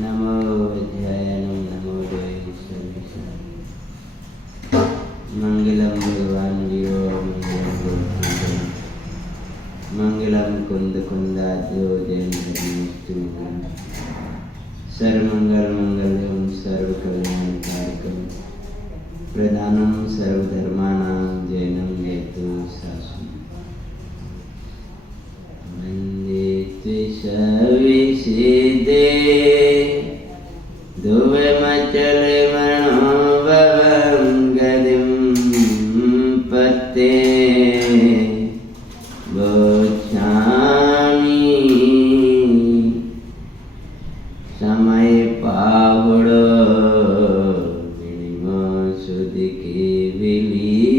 नमो विद्यायनं नमो मंगलम भगवान वियो मंगलम कुंद कुंदाद्यो जैन सर्वमंगल मंगलम सर्वकल्याणकारकम प्रधानम सर्वधर्माणां जैनम जयतु शासनम वंदे त्विषविषिदे धुवमचले मनोभवं गदिं पत्ते बोच्छामि समय पावड़ो विनिमो सुदिके विलीमणिदं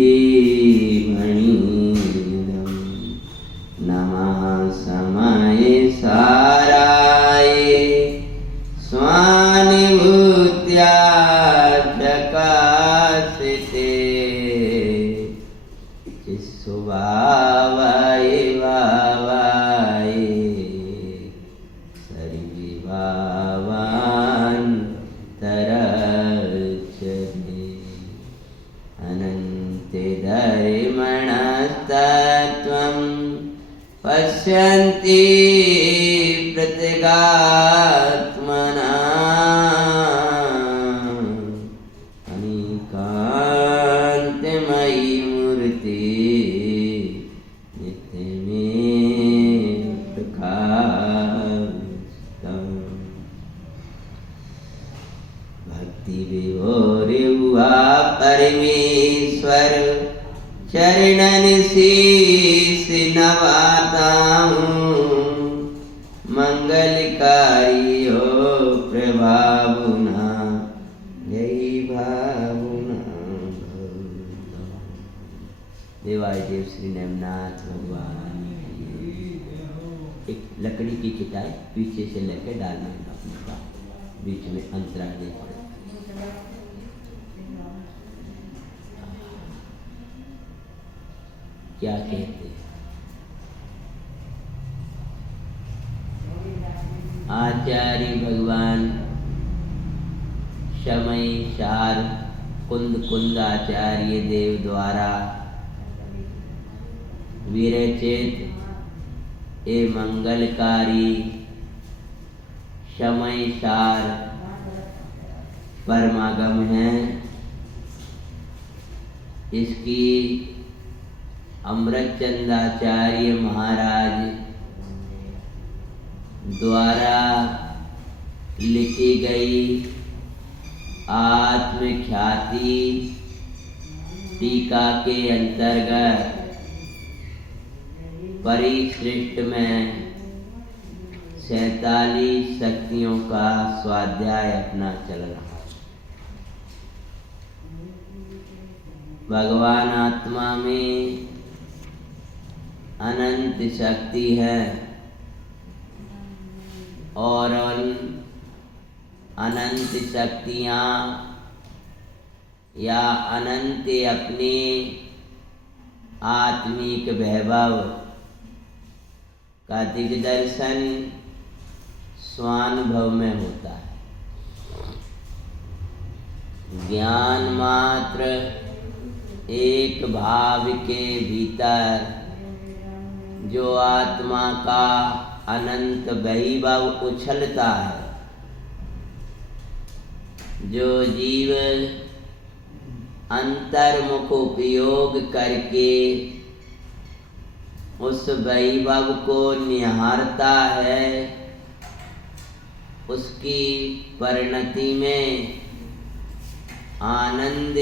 नमः समय साराय स्वानुभूत्या प्रकाशिते चिस्सुभावाय भावाय सरिविभावान्तरचने अनन्ते धर्मणस्तत्त्वं पश्यन्ति प्रत्यगात्मना अनेकान्तमयी मूर्ति नित्यमेव प्रकाशितम् भक्ति विभोरे हुआ परमेश्वर चरणन शीश नवाता हूँ मंगलकारी हो प्रभावना यही भावना देवादेव श्री नेमनाथ भगवान एक लकड़ी की चटाई पीछे से लेकर डालना है अपने पास बीच में अंतराल नहीं पड़े क्या कहते हैं आचार्य भगवान शमय शार कुंद कुंदाचार्य देव द्वारा विरचित ए मंगलकारी शमय शार परमागम है। इसकी अमृतचंदाचार्य महाराज द्वारा लिखी गई आत्मख्याति टीका के अंतर्गत परिसृष्ट में 47 शक्तियों का स्वाध्याय अपना चल रहा है। भगवान आत्मा में अनंत शक्ति है और अनंत शक्तियाँ या अनंत अपने आत्मिक वैभव का दिग्दर्शन स्वानुभव में होता है। ज्ञान मात्र एक भाव के भीतर जो आत्मा का अनंत वैभव उछलता है, जो जीव अंतर्मुख उपयोग करके उस वैभव को निहारता है, उसकी परिणति में आनंद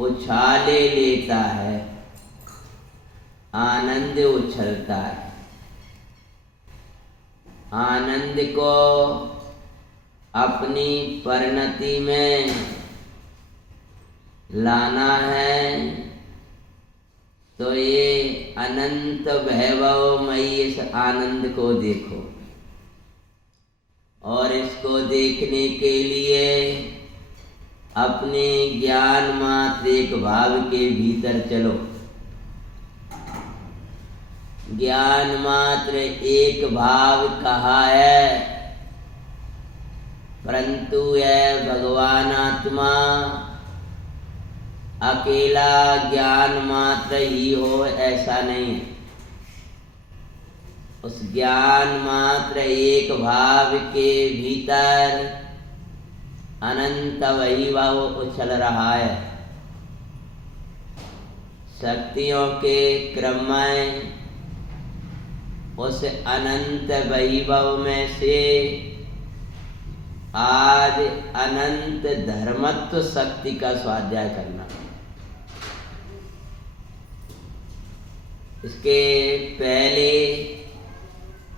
उछाले लेता है, आनंद उछलता है। आनंद को अपनी परिणति में लाना है तो ये अनंत वैभवमयी इस आनंद को देखो और इसको देखने के लिए अपने ज्ञान मात्र एक भाव के भीतर चलो। ज्ञान मात्र एक भाव कहा है, परंतु यह भगवान आत्मा अकेला ज्ञान मात्र ही हो ऐसा नहीं है। उस ज्ञान मात्र एक भाव के भीतर अनंत वैभव उछल रहा है। शक्तियों के क्रम में उस अनंत वैभव में से आज अनंत धर्मत्व शक्ति का स्वाध्याय करना। इसके पहले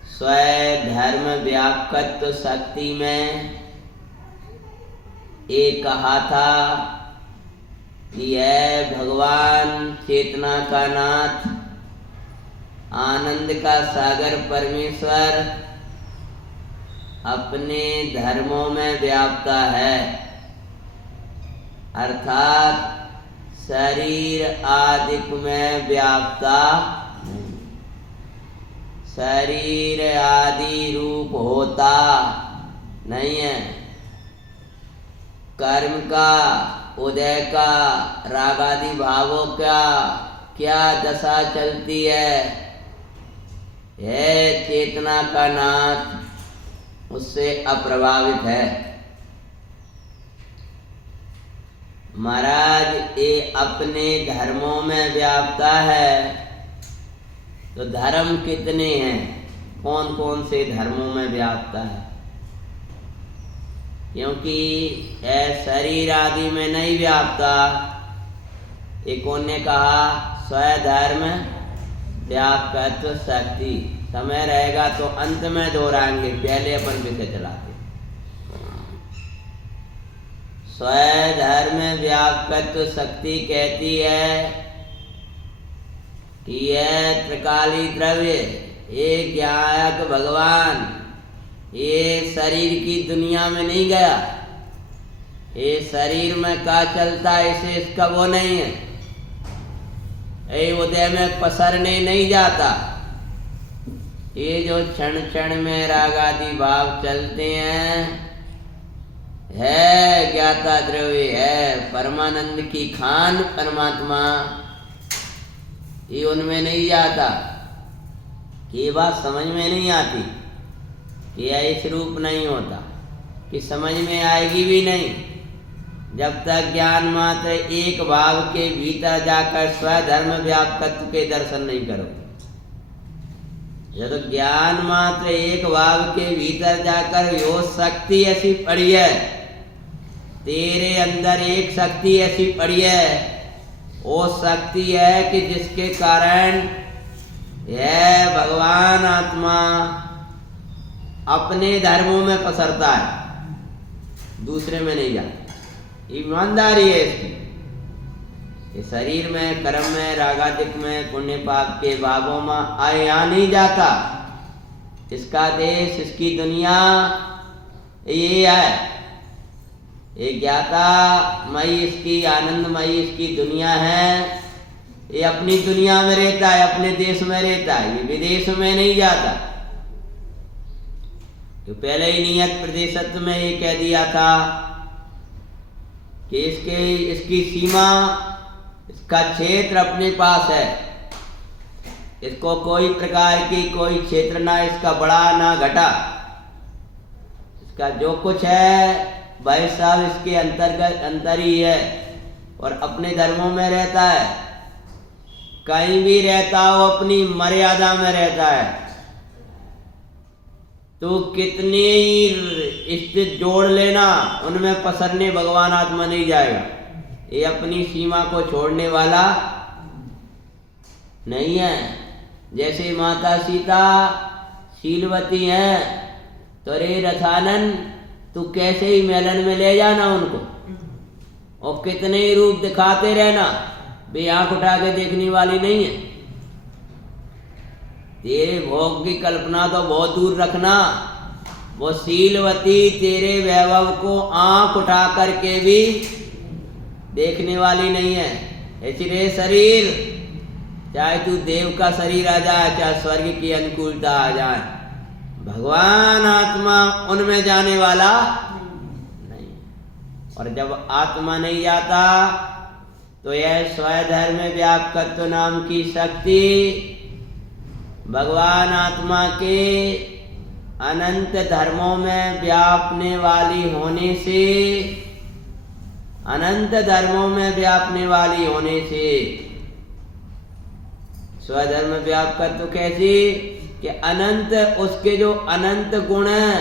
स्वयं धर्म व्यापकत्व शक्ति में एक कहा था कि यह भगवान चेतना का नाथ आनंद का सागर परमेश्वर अपने धर्मों में व्याप्ता है, अर्थात शरीर आदिक में व्याप्ता नहीं। शरीर आदि रूप होता नहीं है। कर्म का, उदय का, रागादि भावों का क्या दशा चलती है, यह चेतना का नाथ उससे अप्रभावित है। महाराज ये अपने धर्मों में व्याप्ता है, तो धर्म कितने हैं, कौन कौन से धर्मों में व्याप्ता है? क्योंकि यह शरीर आदि में नहीं व्याप्ता। एक ने कहा स्वधर्म व्यापकत्व शक्ति। समय रहेगा तो अंत में दोहराएंगे, पहले अपन विषय चलाते। स्वधर्म व्यापकत्व शक्ति कहती है कि यह त्रिकाली द्रव्य, ये ज्ञायक भगवान ये शरीर की दुनिया में नहीं गया। ये शरीर में क्या चलता है इसे इसका वो नहीं है। ये उदय में पसरने नहीं जाता। ये जो क्षण क्षण में रागादि भाव चलते हैं है ज्ञाता द्रव्य, है परमानंद की खान परमात्मा, ये उनमें नहीं जाता। ये बात समझ में नहीं आती कि इस रूप नहीं होता, कि समझ में आएगी भी नहीं जब तक ज्ञान मात्र एक भाव के भीतर जाकर स्वधर्म व्यापकत्व के दर्शन नहीं करोगे। जब ज्ञान मात्र एक भाव के भीतर जाकर यो शक्ति ऐसी पड़ी है, तेरे अंदर एक शक्ति ऐसी पड़ी है, वो शक्ति है कि जिसके कारण यह भगवान आत्मा अपने धर्मों में पसरता है, दूसरे में नहीं जाता। ईमानदारी है इसकी। ये शरीर में, कर्म में, रागादिक में, पुण्य पाप के भावों में आ नहीं जाता। इसका देश, इसकी दुनिया ये है। ये ज्ञाता मई इसकी, आनंदमयी इसकी दुनिया है। ये अपनी दुनिया में रहता है, अपने देश में रहता है, ये विदेश में नहीं जाता। तो पहले ही नियत प्रदेशत्व में ये कह दिया था कि इसकी सीमा, इसका क्षेत्र अपने पास है। इसको कोई प्रकार की कोई क्षेत्र ना इसका बढ़ा ना घटा। इसका जो कुछ है वह सब इसके अंतर्गत अंतर ही है और अपने धर्मों में रहता है। कहीं भी रहता हो अपनी मर्यादा में रहता है। तो कितने ही स्थित जोड़ लेना, उनमें पसरने भगवान आत्मा नहीं जाएगा। ये अपनी सीमा को छोड़ने वाला नहीं है। जैसे माता सीता शीलवती हैं, तो रे रथानन तू कैसे ही मेलन में ले जाना उनको, और कितने ही रूप दिखाते रहना, वे आंख उठा के देखने वाली नहीं है। तेरे भोग की कल्पना तो बहुत दूर रखना, वो शीलवती तेरे वैभव को आंख उठा करके भी देखने वाली नहीं है। इसलिए शरीर चाहे तू देव का शरीर आ जाए, चाहे स्वर्ग की अनुकूलता आ जाए, भगवान आत्मा उनमें जाने वाला नहीं। और जब आत्मा नहीं जाता तो यह स्वधर्म व्यापकत्व नाम की शक्ति भगवान आत्मा के अनंत धर्मों में व्यापने वाली होने से, अनंत धर्मों में व्यापने वाली होने से, स्वधर्म व्यापकत्व तो कैसे कि अनंत, उसके जो अनंत गुण है,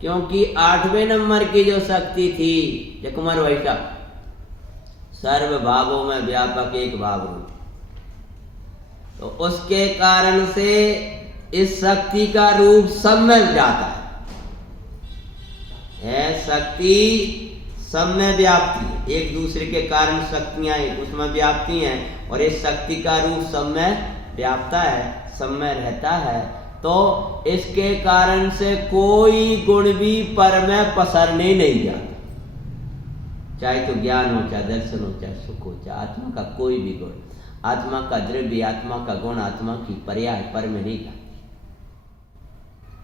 क्योंकि 8वें नंबर की जो शक्ति थी ये कुमार वैसा सर्व भावों में व्यापक एक भाव रूप, तो उसके कारण से इस शक्ति का रूप सब में जाता है। शक्ति सब में व्याप्ति है, एक दूसरे के कारण शक्तियां उसमें व्याप्ति हैं और इस शक्ति का रूप सब में व्यापता है, सब में रहता है। तो इसके कारण से कोई गुण भी पर में पसरने नहीं जाता, चाहे तो ज्ञान हो, चाहे दर्शन हो, चाहे सुख हो, चाहे आत्मा का कोई भी गुण, आत्मा का द्रव्य, आत्मा का गुण, आत्मा की पर्याय पर में नहीं जाती।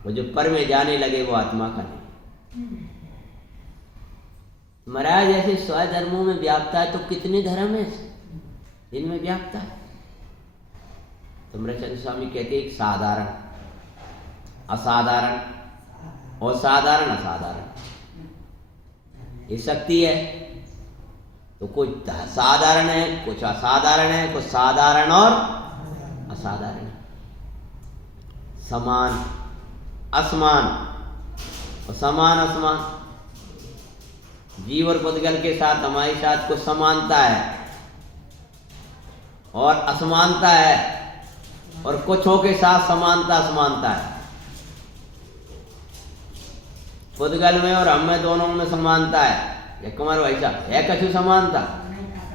वो जो पर में जाने लगे वो आत्मा का नहीं। महाराज ऐसे स्वधर्मों में व्याप्ता है तो कितने धर्म है इनमें व्याप्ता है? तो मृचंद स्वामी कहते एक साधारण, असाधारण और साधारण असाधारण, ये शक्ति है। तो कुछ साधारण है, कुछ असाधारण है, कुछ साधारण और असाधारण है, समान असमान और समान असमान। जीव और पुद्गल के साथ हमारे साथ कुछ समानता है और असमानता है, और कुछों के साथ समानता असमानता है। पुद्गल में और हम में दोनों में समानता है। ये कुमार भाई साहब है कछु समानता?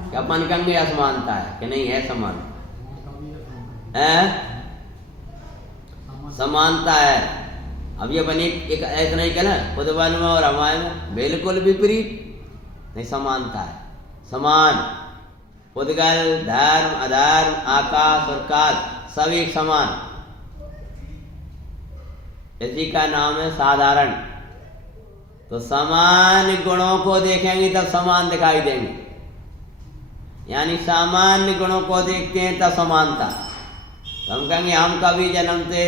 क्या अपन कहेंगे असमानता है कि नहीं है? समानता है, समानता है। अब ये बनी एक ऐसा नहीं कहना पुद्गल में और हमारे में बिल्कुल विपरीत नहीं, समानता है, समान। पुद्गल, धर्म, अधर्म, आकाश और काश सब एक समान, इसी का नाम है साधारण। तो समान गुणों को देखेंगे तब समान दिखाई देंगे, यानी सामान्य गुणों को देखते हैं तब समानता। तो हम कहेंगे हम कभी जन्मते,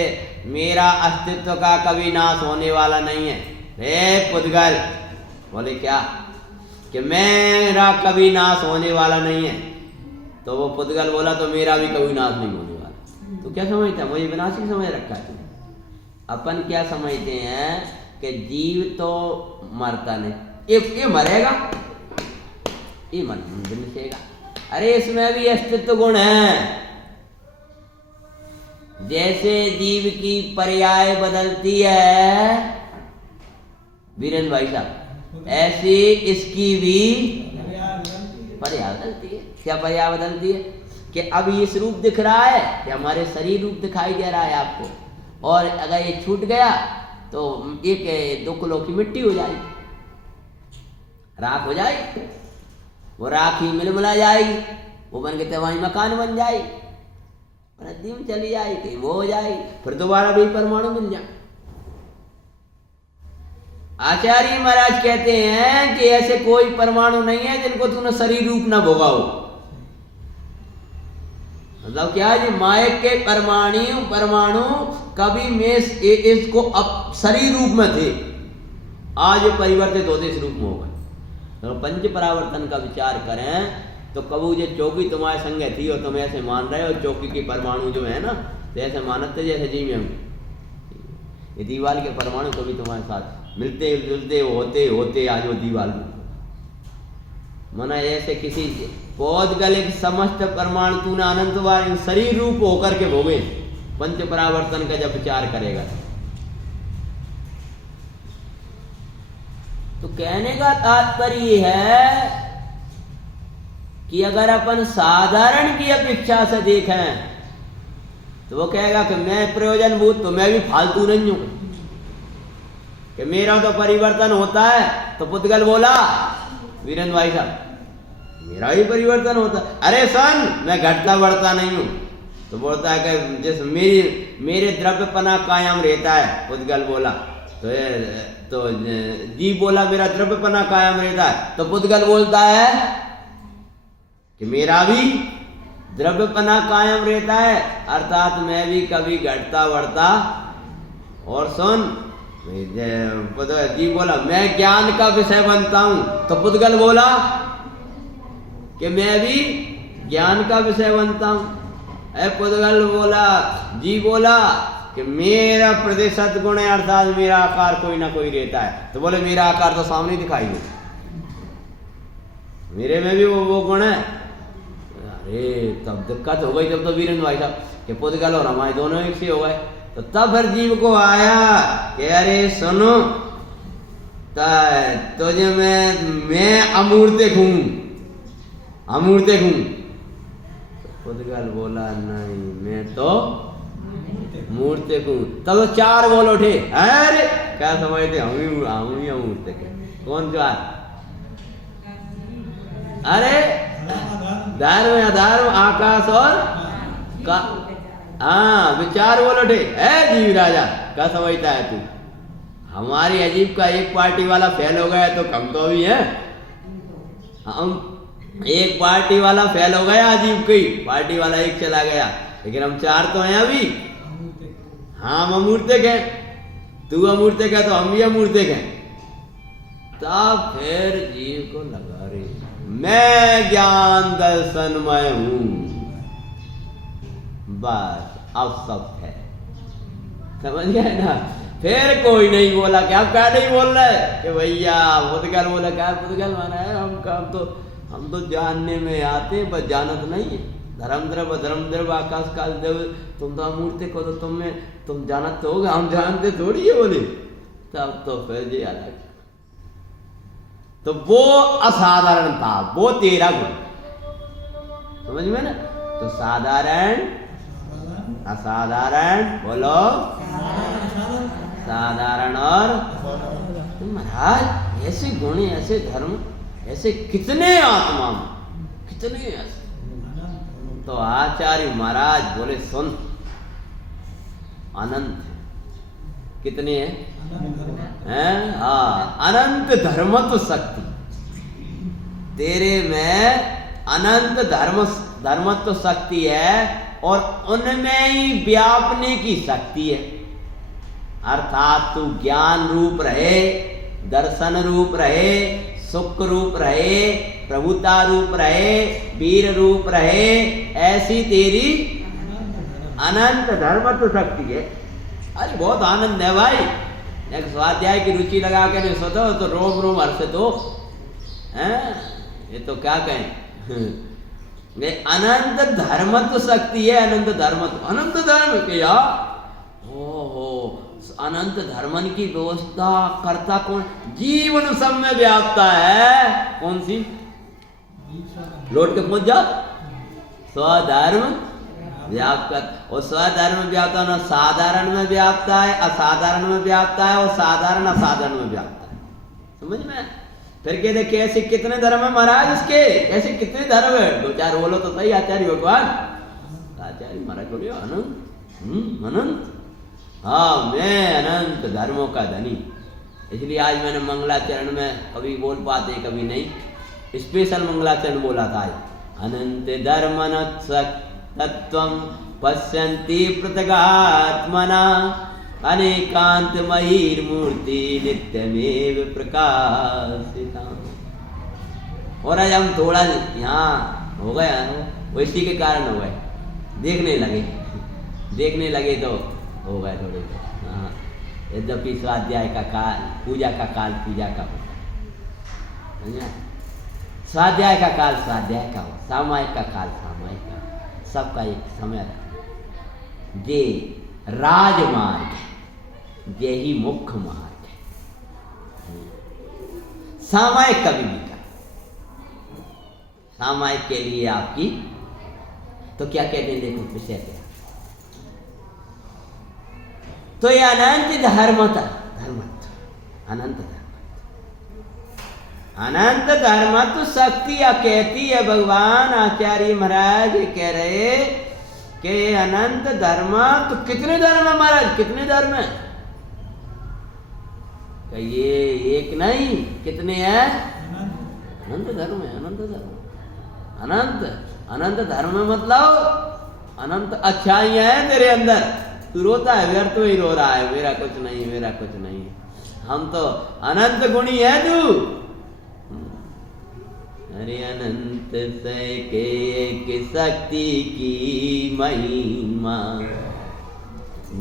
मेरा अस्तित्व का कभी नाश होने वाला नहीं है। रे पुद्गल बोले क्या कि मेरा कभी नाश होने वाला नहीं है। तो वो पुद्गल बोला तो मेरा भी कभी नाश नहीं होने वाला। तो क्या समझता है? मुझे विनाशी समझ रखा है। अपन क्या समझते हैं कि जीव तो मरता नहीं, ये मरेगा, ये मरेगा। अरे इसमें भी अस्तित्व गुण है। जैसे जीव की पर्याय बदलती है वीरेंद्र भाई साहब, ऐसे इसकी भी पर्याय बदलती है। क्या पर्याय बदलती है? कि अब इस रूप दिख रहा है कि हमारे शरीर रूप दिखाई दे रहा है आपको, और अगर ये छूट गया तो एक 2 किलो की मिट्टी हो जाएगी, राख हो जाएगी। वो राख ही मिला जाएगी, वो बन के वहीं मकान बन जाएगी, नदी में चली जाएगी, वो हो जाएगी, फिर दोबारा भी परमाणु मिल जाए। आचार्य महाराज कहते हैं कि ऐसे कोई परमाणु नहीं है जिनको तूने शरीर रूप ना भोगा हो। मतलब क्या है? मायक के परमाणु कभी में इसको अब शरीर रूप में थे, आज परिवर्तित होते इस रूप में हो गए। तो पंच परावर्तन का विचार करें तो कबू जो चौकी तुम्हारे संगे थी और तुम ऐसे मान रहे हो, चौकी की परमाणु जो है ना तो ऐसे मानते जैसे जी में ये दीवार के परमाणु कभी तुम्हारे साथ मिलते जुलते होते आज वो दीवार में मना ऐसे किसी पौधगलिक समस्त परमाणु तूने अनंत बार शरीर रूप होकर के भोगे। पंच परावर्तन का जब विचार करेगा तो कहने का तात्पर्य है कि अगर अपन साधारण की अपेक्षा से देखें तो वो कहेगा कि मैं प्रयोजनभूत, तो मैं भी फालतू नहीं हूं कि मेरा तो परिवर्तन होता है। तो पुद्गल बोला वीरेंद्र भाई साहब मेरा भी परिवर्तन होता। अरे सन, मैं घटता बढ़ता नहीं हूँ। तो बोलता है कि जैसे मेरे द्रव्यपना कायम रहता है। पुद्गल बोला तो जीव बोला मेरा द्रव्यपना कायम रहता है। तो पुद्गल बोलता है कि मेरा भी द्रव्यपना कायम रहता है, अर्थात मैं भी कभी घटता बढ़ता। और सुन, जीव बोला मैं ज्ञान का विषय बनता हूं। तो पुद्गल बोला कि मैं भी ज्ञान का विषय बनता हूं। पुद्गल बोला, जी बोला कि मेरा प्रतिशत गुण है, अर्थात मेरा आकार कोई ना कोई रहता है। तो बोले मेरा आकार तो सामने दिखाई दे, मेरे में भी वो गुण है। अरे तब दिक्कत हो गई। जब तो वीरेंद्र भाई साहब कि पुद्गल और हमारे दोनों एक से हो गए। तो तब फिर जीव को आया कि अरे सुनो, तुझे मैं अमूर्तिक हूं, अमूर्तिक हूं। पुद्गल बोला नहीं, मैं तो मूर्तिक हूं। तब तो चार बोल उठे। अरे क्या समझते, हम ही अमूर्तिक है। कौन चार? अरे धर्म अधर्म आकाश और का, हाँ विचार बोल उठे। जीव राजा क्या समझता है तू? हमारी अजीब का एक पार्टी वाला फेल हो गया तो कम तो भी है। हम एक पार्टी वाला फेल हो गया, अजीब की पार्टी वाला एक चला गया, लेकिन हम चार तो हैं अभी। हाँ हम अमूर्तिक हैं, तू अमूर्तिक है तो हम भी अमूर्तिक हैं। तब फिर जीव को लगा रे मैं ज्ञान दर्शनमय हूं, बस अब सब है। समझ गए ना? फिर कोई नहीं बोला कि आप क्या नहीं बोल रहे कि भैया। पुद्गल बोला क्या पुद्गल माना है, हम तो जानने में आते बस जानत नहीं है। धर्म द्रव आकाश काल देव, तुम तो अमूर्तिक हो तो तुम जानत तो होगा, हम जानते थोड़ी है बोले। तब तो फिर ये अलग। तो वो असाधारण था, वो तेरा गुण, समझ में ना? तो साधारण असाधारण, बोलो साधारण और तो महाराज ऐसे गुण, ऐसे धर्म, ऐसे कितने आत्मा में, कितने ऐसे। तो आचार्य महाराज बोले सुन, अनंत कितने हैं? हाँ अनंत धर्मत्व शक्ति तेरे में, अनंत धर्मत्व शक्ति है और उनमें ही व्यापने की शक्ति है। अर्थात तू ज्ञान रूप रहे, दर्शन रूप रहे, सुख रूप रहे, प्रभुता रूप रहे, वीर रूप रहे, ऐसी तेरी अनंत धर्मत्व शक्ति है। अरे बहुत आनंद है भाई। एक स्वाध्याय की रुचि लगा के नहीं सोचो तो रोम रोम हर्षित हो। ये तो क्या कहें, ये अनंत धर्मत्व शक्ति है। अनंत धर्मत्व, अनंत धर्म के यार हो अनंत धर्मन की व्यवस्था करता कौन? जीवन सब में व्याप्ता है। कौन सी? लौट के पहुंच जा, स्वधर्म व्याप्त। और स्वधर्म व्याप्त ना साधारण में व्याप्ता है, असाधारण में व्याप्ता है, और साधारण असाधारण में व्याप्ता है। समझ में? फिर कहते कैसे कितने धर्म है महाराज इसके, ऐसे कितने धर्म है? दो चार बोलो तो सही आचार्य भगवान। आचार्य महाराज बोलिए अनंत अनंत। हाँ मैं अनंत धर्मों का धनी। इसलिए आज मैंने मंगलाचरण में कभी बोल पाते कभी नहीं, स्पेशल मंगलाचरण बोला था आज। अनंत धर्मनत् तत्वं पश्यन्ति पृथगात्मना अनेकांतमयीर्मूर्ति नित्यमेव प्रकाशिता। और आज हम थोड़ा यहाँ हो गया ना, वो इसी के कारण हो गए, देखने लगे तो हो गए थोड़े। हाँ यद्यपि स्वाध्याय का काल, पूजा का काल पूजा का हो, स्वाध्याय का काल स्वाध्याय का हो, सामायिक का काल सामायिक का, सबका एक समय रहा। ये राजमार्ग है, यही मुख्य मार्ग है। सामायिक कभी भी कर, सामायिक के लिए आपकी तो क्या कहते हैं, देखो विषय क्या। तो ये अनंत धर्मत्व, अनंत धर्म, अनंत धर्म तो शक्ति या कहती है भगवान आचार्य महाराज कह रहे कि अनंत धर्म तो कितने धर्म है महाराज, कितने धर्म है? ये एक नहीं, कितने हैं? अनंत धर्म है, अनंत धर्म, अनंत अनंत धर्म मतलब अनंत अच्छाइयां हैं तेरे अंदर। तू रोता है व्यर्थ ही रो रहा है, मेरा कुछ नहीं, मेरा कुछ नहीं। हम तो अनंत गुणी है तू। अरे अनंत से के शक्ति की महिमा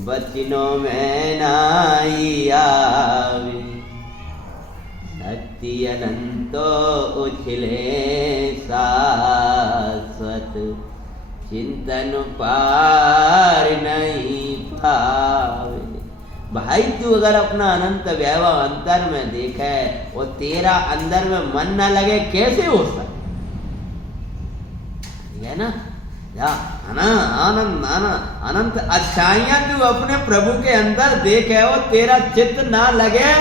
बचनों में नाई आवे। शक्ति अनंतो उछले शाश्वत चिंतन पार नहीं पावे। भाई तू अगर अपना अनंत वैभव अंतर में देखे और तेरा अंदर में मन न लगे, कैसे हो सकता है ना? या आनंद अनंत अच्छाइयां तू अपने प्रभु के अंदर देखे और तेरा चित्त ना लगे,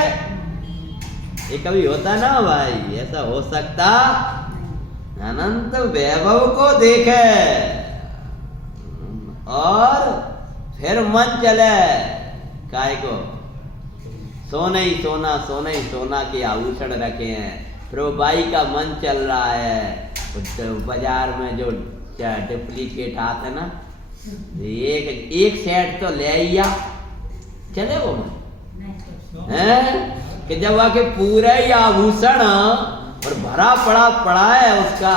ये कभी होता ना भाई? ऐसा हो सकता? अनंत वैभव को देखे और फिर मन चले काय को? सोना ही सोना, सोना ही सोना के आभूषण रखे हैं। प्रभु बाई का मन चल रहा है, बाजार में जो डुप्लीकेट आते ना, एक सेट तो ले आइया, चले वो मन है कि जब आके पूरा ही आभूषण और भरा पड़ा है उसका,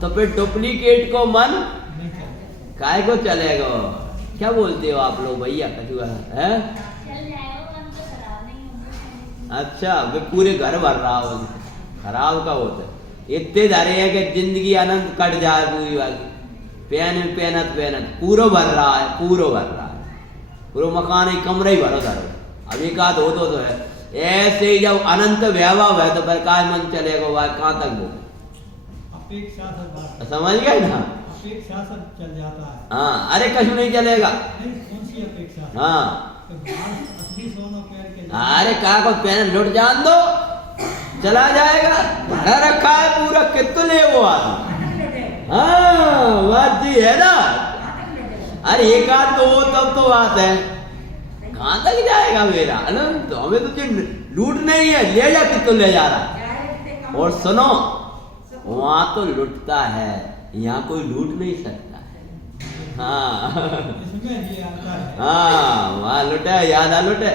तो फिर डुप्लीकेट को मन काय को चलेगा? क्या बोलते हो आप लोग भैया? कछुआ है? अच्छा, वे पूरे घर भर रहा हो, खराब का होता है। इतने धरे है कि जिंदगी अनंत कट जाए पूरी वाली। पेनत पूरो भर रहा है, पूरो भर रहा है, पूरा मकान ही कमरे ही भरो धरो। अब एक आध हो तो है। ऐसे ही जब अनंत वैभव है तो फिर काय मन चलेगा वह? कहाँ तक वो समझ गए ना? अपेक्षा सब चल जाता है। हाँ, अरे कछु नहीं चलेगा। कौन सी अपेक्षा? हाँ, असली सोना पहन के अरे कहा को पहन लुट जान दो, चला जाएगा। भरा रखा है पूरा, कितने ले वो आदमी। हाँ, बात जी है ना? अरे एक आध तो वो तब तो बात है, कहाँ तक जाएगा मेरा अनंत? हमें तो लूट नहीं है, ले जा, कितने ले जा रहा है। और सुनो, वहां तो लुटता है, यहाँ कोई लूट नहीं सकता है। हाँ हाँ, वहाँ लुटे याद आ लुटे।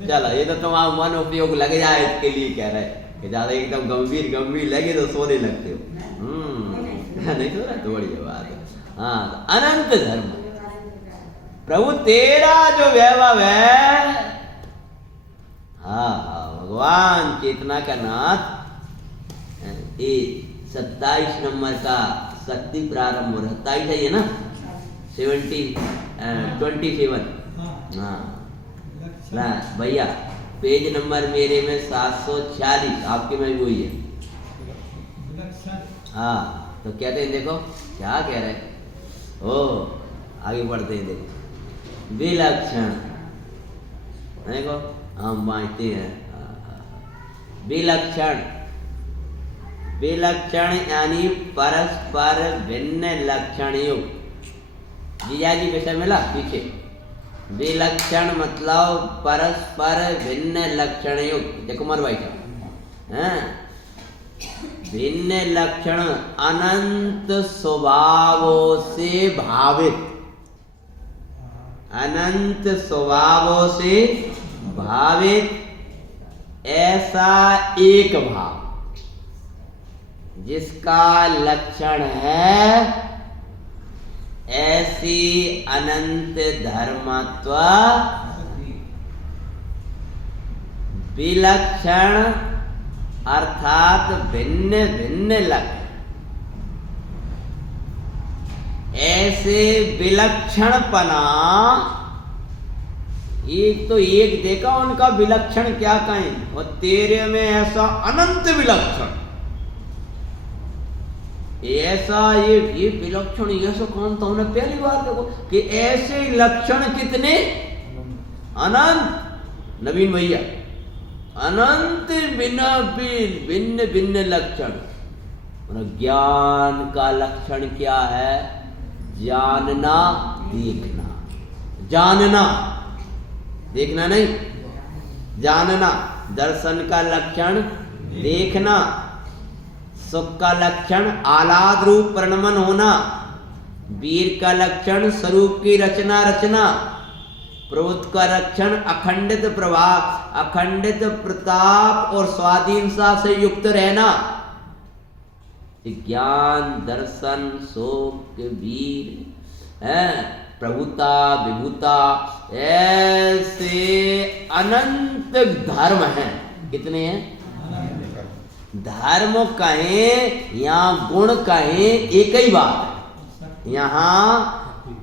चलो, ये तो तुम्हारा मन उपयोग लग जाए इसके लिए कह रहे कि ज्यादा एकदम गंभीर लगे तो सोने लगते हो। नहीं तो ना, थोड़ी बात है। हाँ, तो अनंत धर्म प्रभु तेरा जो वैभव है। हाँ हाँ, भगवान चेतना का नाथ। ये 27 नंबर का शक्ति प्रारंभ हो रहा है, है ना? 27 हाँ भैया, पेज नंबर मेरे में 746, आपके में वही है। हाँ, तो कहते हैं, देखो क्या कह रहे हैं। ओ, आगे बढ़ते हैं, देखो विलक्षण, देखो हम बांटते हैं। विलक्षण, विलक्षण यानी परस्पर भिन्न लक्षण युक्त। जीजा जी विषय मिला पीछे। विलक्षण मतलब परस्पर भिन्न लक्षण युक्त। देखो मर भाई साहब, भिन्न लक्षण अनंत स्वभावों से भावित, अनंत स्वभावों से भावित ऐसा एक भाव जिसका लक्षण है ऐसी अनंत धर्मत्व। विलक्षण अर्थात भिन्न भिन्न लक्षण, ऐसे विलक्षणपना। एक तो एक देखा उनका विलक्षण क्या कहें, और तेरे में ऐसा अनंत विलक्षण, ऐसा ये विलक्षण, ऐसा कौन था? उन्हें पहली बार देखो कि ऐसे लक्षण कितने अनंत। नवीन भैया अनंत भिन्न भिन्न लक्षण। ज्ञान का लक्षण क्या है? जानना, देखना। जानना, देखना नहीं, जानना। दर्शन का लक्षण देखना। सुख का लक्षण आह्लाद रूप प्रणमन होना। वीर का लक्षण स्वरूप की रचना रचना। प्रभुत्व का लक्षण अखंडित प्रभाव, अखंडित प्रताप और स्वाधीनता से युक्त रहना। ज्ञान, दर्शन, सुख, वीर है, प्रभुता, विभुता, ऐसे अनंत धर्म हैं। कितने हैं? धर्म कहें या गुण कहें, एक ही बात है। यहाँ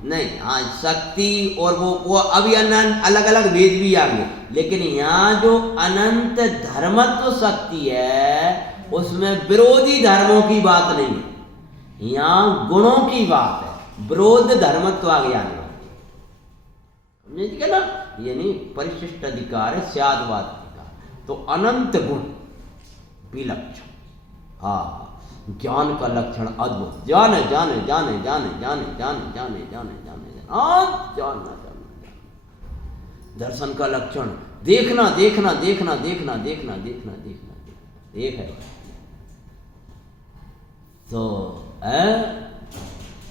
नहीं, हाँ शक्ति और वो अभी अलग अलग भेद भी आ गए, लेकिन यहाँ जो अनंत धर्मत्व शक्ति है उसमें विरोधी धर्मों की बात नहीं है, यहाँ गुणों की बात है। विरोध धर्मत्व आ गया समझे ना? ये नहीं परिशिष्ट अधिकार है, स्यादवाद अधिकार। तो अनंत गुण विलक्षण, हाँ। ज्ञान का लक्षण अद्भुत, जाने जाने जाने जाने जाने जाने जाने जाने जाने जानना जानना। दर्शन का लक्षण देखना देखना देखना देखना देखना देखना देखना, एक है। तो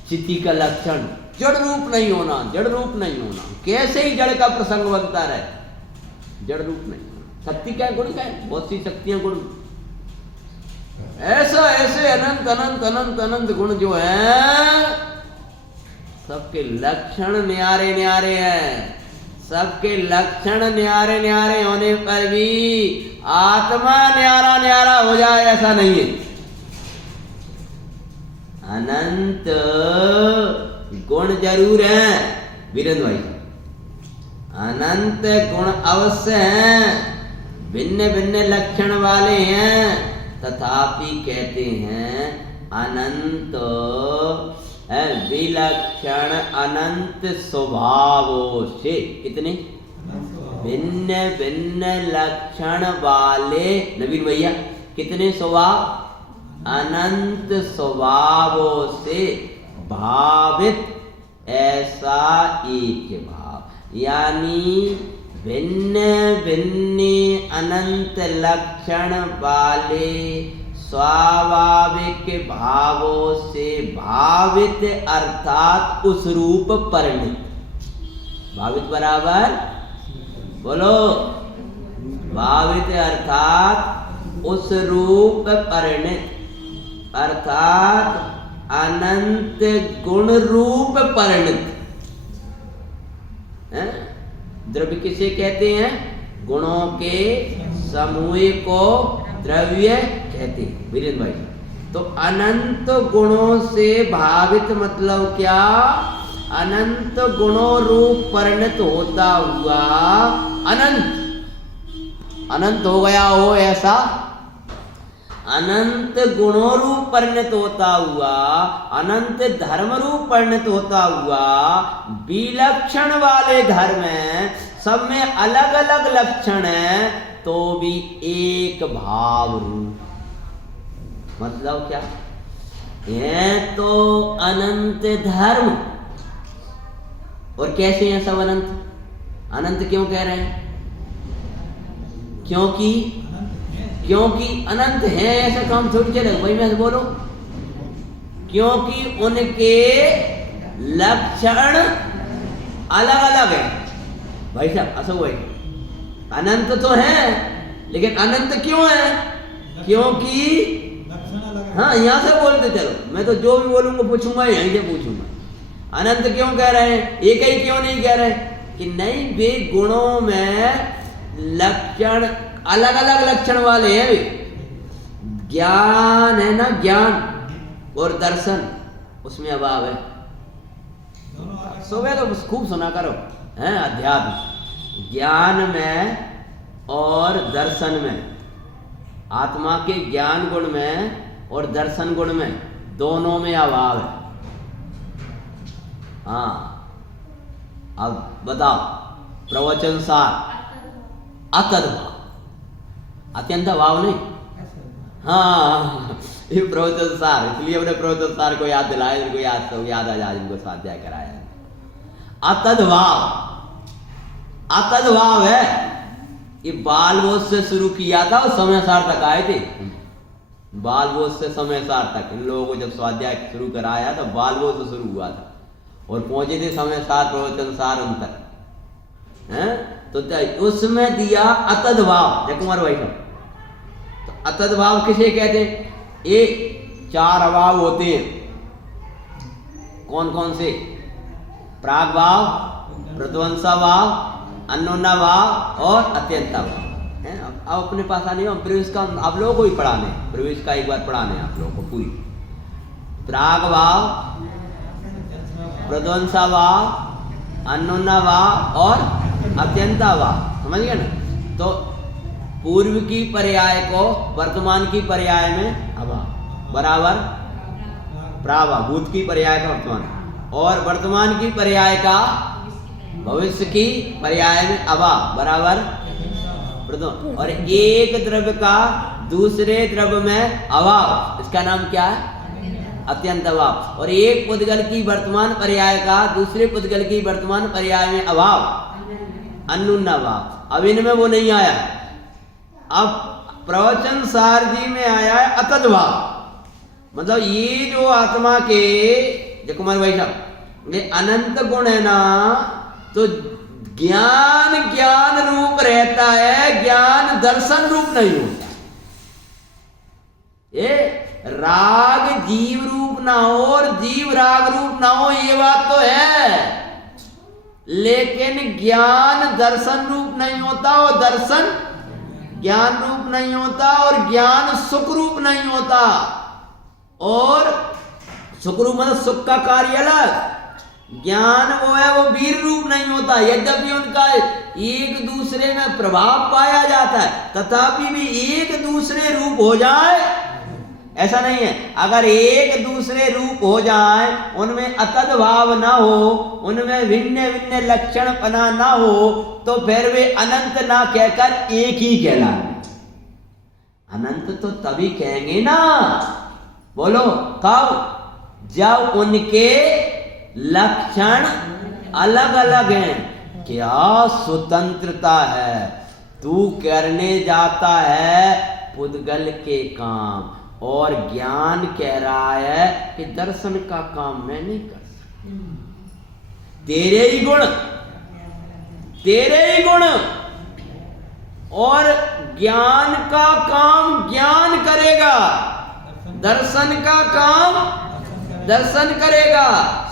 चित्ती का लक्षण जड़ रूप नहीं होना, जड़ रूप नहीं होना। कैसे ही जड़ का प्रसंग बनता रहे, जड़ रूप नहीं होना। शक्ति क्या गुण क्या है? बहुत सी शक्तियां गुण, ऐसा ऐसे अनंत अनंत अनंत अनंत गुण जो है सबके लक्षण न्यारे न्यारे हैं। सबके लक्षण न्यारे न्यारे होने पर भी आत्मा न्यारा न्यारा हो जाए ऐसा नहीं है। अनंत गुण जरूर हैं वीरेंद्र भाई, अनंत गुण अवश्य हैं, भिन्न भिन्न लक्षण वाले हैं, तथापि कहते हैं अनंत विलक्षण अनंत स्वभावों से। कितने भिन्न भिन्न लक्षण वाले नवीन भैया, कितने स्वभाव? अनंत स्वभावों से भावित ऐसा एक भाव, यानी भिन्न भिन्न अनंत लक्षण वाले स्वाभाविक भावों से भावित अर्थात उस रूप परिणित। भावित बराबर बोलो, भावित अर्थात उस रूप परिणित, अर्थात अनंत गुण रूप परिणित। द्रव्य किसे कहते हैं? गुणों के समूह को द्रव्य कहते हैं वीरेंद्र भाई। तो अनंत गुणों से भावित मतलब क्या? अनंत गुणों रूप परिणत होता हुआ अनंत, अनंत हो गया हो ऐसा, अनंत गुणों रूप परिणत होता हुआ, अनंत धर्म रूप परिणत होता हुआ, विलक्षण वाले धर्म हैं, सब में अलग अलग लक्षण है, तो भी एक भाव रूप। मतलब क्या? ये तो अनंत धर्म, और कैसे हैं सब अनंत? अनंत क्यों कह रहे हैं? क्योंकि अनंत है, ऐसा काम थोड़ी चलेगा भाई, मैं बोलो। क्योंकि उनके लक्षण अलग अलग है भाई साहब। असो भाई अनंत तो है, लेकिन अनंत क्यों है? क्योंकि हाँ, यहाँ से बोलते चलो, मैं तो जो भी बोलूंगा पूछूंगा, यहीं से पूछूंगा। अनंत क्यों कह रहे हैं? एक ही क्यों नहीं कह रहे कि नहीं, वे गुणों में लक्षण अलग अलग लक्षण वाले हैं। ज्ञान है ना, ज्ञान और दर्शन, उसमें अभाव है। सुबह तो खूब सुना करो हैं, अध्यात्म ज्ञान में और दर्शन में, आत्मा के ज्ञान गुण में और दर्शन गुण में, दोनों में अभाव है। हाँ, अब बताओ प्रवचन सार अतद्भाव, अत्यंत अभाव नहीं। हाँ, ये प्रवचन सार, इसलिए हमने प्रवचन सार को याद दिलाया, इनको याद आ जाए, इनको स्वाध्याय कराया। अतद्भाव है, ये बाल बोध से शुरू किया था और समय सार तक आए थे। बाल बोध से समय सार तक इन लोगों को जब स्वाध्याय शुरू कराया तो बाल बोध से शुरू हुआ था और पहुंचे थे समय सार, प्रवचन सार अंतर है। तो उसमें दिया अतद्भाव। जय कुमार भाई साहब, तो अतद्भाव किसे कहते हैं? ये 4 अभाव होते हैं। कौन कौन से? प्राग भाव, प्रध्वंसा भाव, अन्योन्या भाव और अत्यंता भाव है। अब अपने पास आने हम प्रवेश का आप लोगों को ही पढ़ाने, प्रवेश का एक बार पढ़ाने आप लोगों को पूरी। प्राग भाव, प्रध्वंसा भाव, अन्योन्या भाव और अत्यंता भाव, समझ गए ना? तो पूर्व की पर्याय को वर्तमान की पर्याय में अभाव बराबर प्राभाव, भूत की पर्याय का वर्तमान और वर्तमान की पर्याय का भविष्य की पर्याय में अभाव बराबर प्रथम। और एक द्रव्य का दूसरे द्रव्य में अभाव, इसका नाम क्या है? अत्यंत अभाव। और एक पुद्गल की वर्तमान पर्याय का दूसरे पुद्गल की वर्तमान पर्याय में अभाव, अन्योन्या अभाव। अब इनमें वो नहीं आया। अब प्रवचन सार जी में आया है अतद्भाव। मतलब ये जो आत्मा के, जय कुमार भाई साहब, ये अनंत गुण है ना, तो ज्ञान ज्ञान रूप रहता है, ज्ञान दर्शन रूप नहीं होता। ये राग जीव रूप ना हो और जीव राग रूप ना हो, ये बात तो है, लेकिन ज्ञान दर्शन रूप नहीं होता और दर्शन ज्ञान रूप नहीं होता और ज्ञान सुख रूप नहीं होता। और सुख रूप मतलब सुख का कार्य अलग, ज्ञान वो है वो वीर रूप नहीं होता। यद्यपि उनका एक दूसरे में प्रभाव पाया जाता है, तथापि भी एक दूसरे रूप हो जाए ऐसा नहीं है। अगर एक दूसरे रूप हो जाए, उनमें अतद्भाव ना हो, उनमें भिन्न भिन्न लक्षण पना ना हो, तो फिर वे अनंत ना कहकर एक ही कहलाए। अनंत तो तभी कहेंगे ना, बोलो कब? जब उनके लक्षण अलग अलग हैं। क्या स्वतंत्रता है, तू करने जाता है पुद्गल के काम और ज्ञान कह रहा है कि दर्शन का काम मैं नहीं कर सकता। तेरे ही गुण, तेरे ही गुण, और ज्ञान का काम ज्ञान करेगा, दर्शन का काम दर्शन करेगा,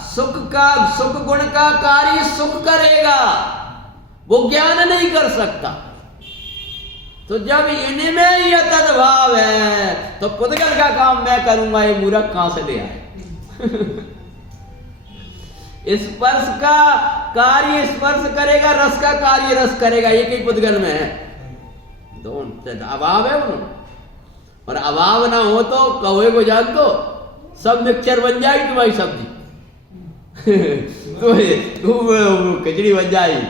सुख का सुख गुण का कार्य सुख करेगा, वो ज्ञान नहीं कर सकता। तो जब इनमें ही तद्भाव है तो पुद्गल का काम मैं करूंगा, ये मूर्ख कहां से ले आए? स्पर्श का कार्य स्पर्श करेगा, रस का कार्य रस करेगा, एक ही पुद्गल में है। दोनों अभाव है उन्होंने, और अभाव ना हो तो कौवे को जान दो, सब मिक्सचर बन जाएगी तुम्हारी सब्जी। तो खिचड़ी बन जाएगी,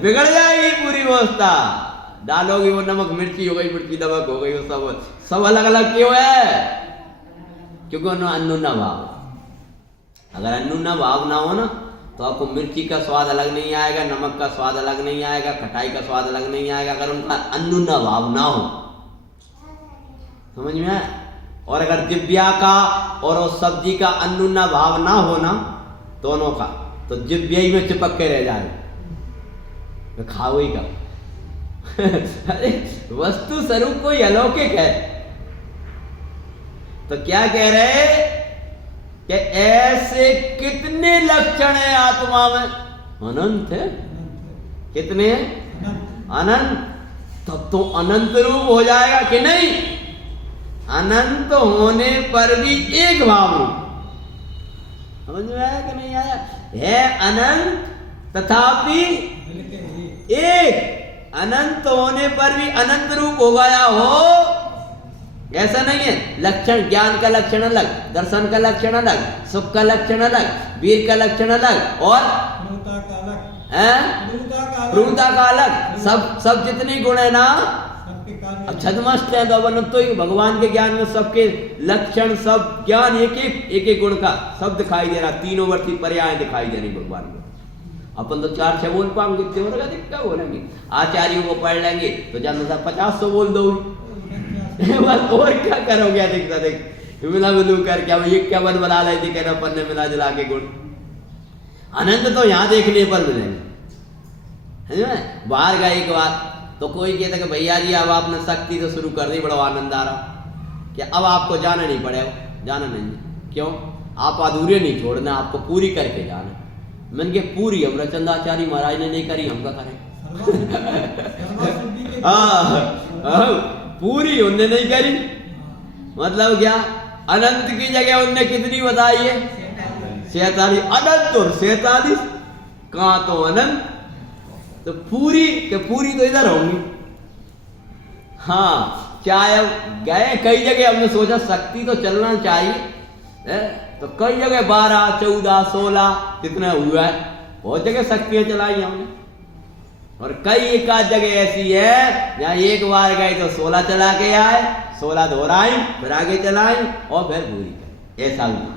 बिगड़ जाएगी पूरी व्यवस्था। डालोगी वो नमक मिर्ची हो गई, मिर्ची नमक हो गई, वो सब अलग अलग क्यों है? क्योंकि अन्योन्या भाव। अगर अन्योन्या भाव ना हो ना, तो आपको मिर्ची का स्वाद अलग नहीं आएगा, नमक का स्वाद अलग नहीं आएगा, खटाई का स्वाद अलग नहीं आएगा, अगर उनका अन्योन्या भाव ना हो। समझ में आया? और अगर जिब्या का और उस सब्जी का अन्योन्या भाव ना हो ना, दोनों का, तो जिब्या ही में चिपक के रह जाए, तो खाओ ही का। अरे वस्तु स्वरूप कोई अलौकिक है। तो क्या कह रहे कि ऐसे कितने लक्षण है आत्मा में? अनंत है। कितने? अनंत। तब तो अनंत रूप हो जाएगा कि नहीं? अनंत होने पर भी एक भाव रूप। समझ में आया कि नहीं आया? है अनंत तथापि एक। अनंत होने पर भी अनंत रूप हो गया हो, ऐसा नहीं है। लक्षण, ज्ञान का लक्षण अलग, दर्शन का लक्षण अलग, सुख का लक्षण अलग, वीर का लक्षण अलग, और प्रभुता का अलग, प्रभुता का अलग। सब जितने गुण है ना, सबके कार्य अब छदमस्त है तो अपन तो ही भगवान के ज्ञान में सबके लक्षण सब ज्ञान एक एक गुण का सब दिखाई दे रहा, तीनों वर्ती पर्याय दिखाई दे रही भगवान को। अपन तो 4-6 बोल पाएंगे, तेवरगा क्या बोलेंगे, आचार्यों को पढ़ लेंगे तो जानता 50-100 बोल दो बस, और क्या करोगे अधिक से अधिक मिला मिलू कर क्या ये क्या बन बना रहे थे कहना अपन ने मिला जुला के गुण। अनंत तो यहाँ देखने पर मिलेंगे, है ना। बाहर गए एक बार तो कोई कहता कि भैया जी अब आपने शक्ति तो शुरू कर दी, बड़ा आनंद आ रहा कि अब आपको जाना नहीं पड़ेगा, जाना नहीं, क्यों आप अधूरे नहीं छोड़ना, आपको पूरी करके जाना। मैंने के पूरी हम रचंदाचार्य महाराज ने नहीं करी, हम क्या करें पूरी उनने नहीं करी, मतलब क्या अनंत की जगह उनने कितनी बताई है 47, अनंत और 47 कहाँ तो अनंत, तो पूरी के पूरी तो इधर होंगी। हाँ चाहे अब गए कई जगह हमने सोचा शक्ति तो चलना चाहिए है? तो कई जगह 12, 14, 16 कितना हुआ है, बहुत जगह शक्तियां चलाई हमने, और कई एक आध जगह ऐसी है जहाँ एक बार गए तो 16 चला के आए, 16 दोहराई फिर आगे चलाई और फिर पूरी कर, ऐसा हुआ।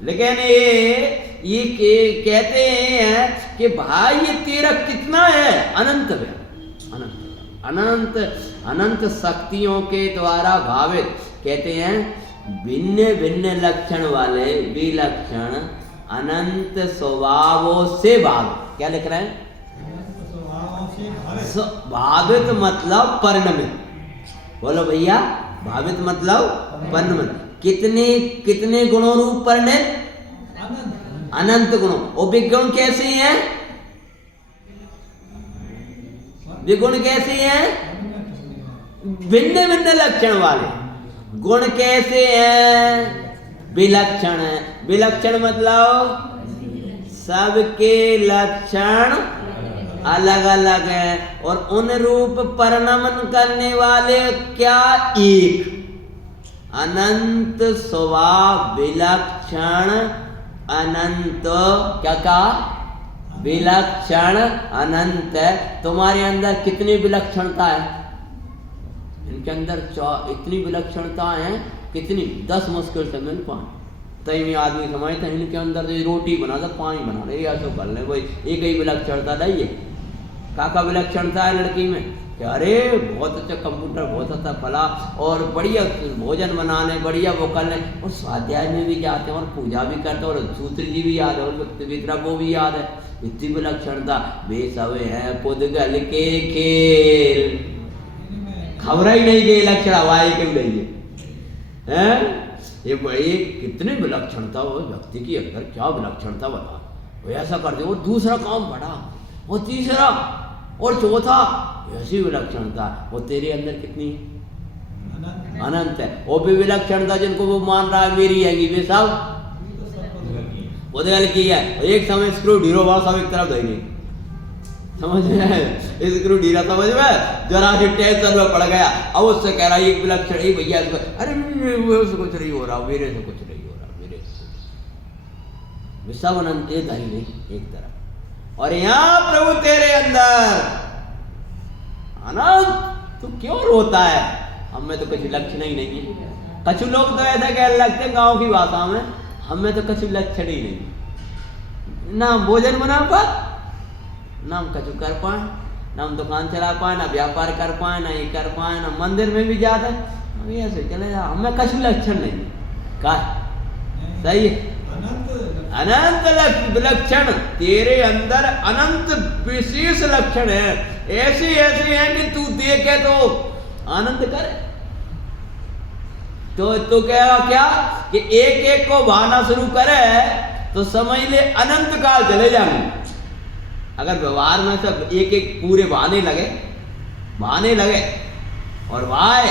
लेकिन ये कहते हैं कि भाई ये तेरा कितना है, अनंत है, अनंत अनंत अनंत शक्तियों के द्वारा भावित, कहते हैं भिन्न भिन्न लक्षण वाले विलक्षण अनंत स्वभावों से भावित। क्या लिख रहे हैं, भावित मतलब परिणमित, बोलो भैया, भावित मतलब परिणमित, कितने कितने गुणों रूप परिणित, अनंत गुणों। और विगुण कैसे हैं, विगुण कैसे हैं, भिन्न भिन्न लक्षण वाले। गुण कैसे हैं, विलक्षण है, विलक्षण मतलब सबके लक्षण अलग अलग है, और उन रूप परिणमन करने वाले क्या एक, अनंत स्वभाव विलक्षण अनंत, क्या कहा, विलक्षण अनंत है। तुम्हारे अंदर कितनी विलक्षणता है, इनके अंदर इतनी विलक्षणता है, कितनी 10 मुश्किल से मिल पाए। तय आदमी समझते हैं इनके अंदर तो रोटी बना दे, पानी बना दे, या तो कर ले, कोई एक ही विलक्षणता नहीं है। काका विलक्षणता है लड़की में कि अरे बहुत अच्छा कंप्यूटर, बहुत अच्छा फला, और बढ़िया भोजन बनाने, बढ़िया वो कर लें, और स्वाध्याय में भी जाते हैं और पूजा भी करते हैं, और सूत्र जी भी याद है, और वो भी याद है, इतनी विलक्षणता। वे सब है पुद्गल के खेल, खबर ही नहीं गई लक्षण हवाई क्यों नहीं है, ये भाई कितनी विलक्षणता हो व्यक्ति की अंदर, क्या विलक्षणता बता, वो ऐसा करते, वो दूसरा काम बढ़ा, वो तीसरा और चौथा, ऐसी विलक्षणता। वो तेरे अंदर कितनी है, अनंत है। वो भी विलक्षणता जिनको वो मान रहा है मेरी है, वे सब पुद्गल की है। एक समय स्क्रू ढीरो भाव सब एक तरफ देंगे, समझ में, स्क्रू ढीरा समझ में, जरा से टेंशन में पड़ गया, अब उससे कह रहा है एक विलक्षण ही भैया, अरे उससे कुछ नहीं हो रहा, मेरे से कुछ नहीं हो रहा, मेरे से सब अनंत एक ही नहीं एक तरफ। और यहाँ प्रभु तेरे अंदर अनंत, तू क्यों रोता है, हमें तो कुछ लक्षण ही नहीं है। कछु लोग तो ऐसा कह लगते गांव की भाषा में, हमें तो कुछ लक्षण ही नहीं, ना भोजन बना पा, ना हम कछु कर पाए, ना हम दुकान चला पाए, ना व्यापार कर पाए, ना ये कर पाए, ना मंदिर में भी जाते हम ऐसे चले जा, हमें कछु लक्षण नहीं का, सही है। अनंत विलक्षण तेरे अंदर अनंत विशेष लक्षण है, ऐसे ऐसे हैं कि तू देखे तो आनंद करे। तो कहेगा क्या कि एक एक को बहाना शुरू करे तो समझ ले अनंत काल चले जाएंगे। अगर व्यवहार में सब एक एक पूरे बहाने लगे और भाई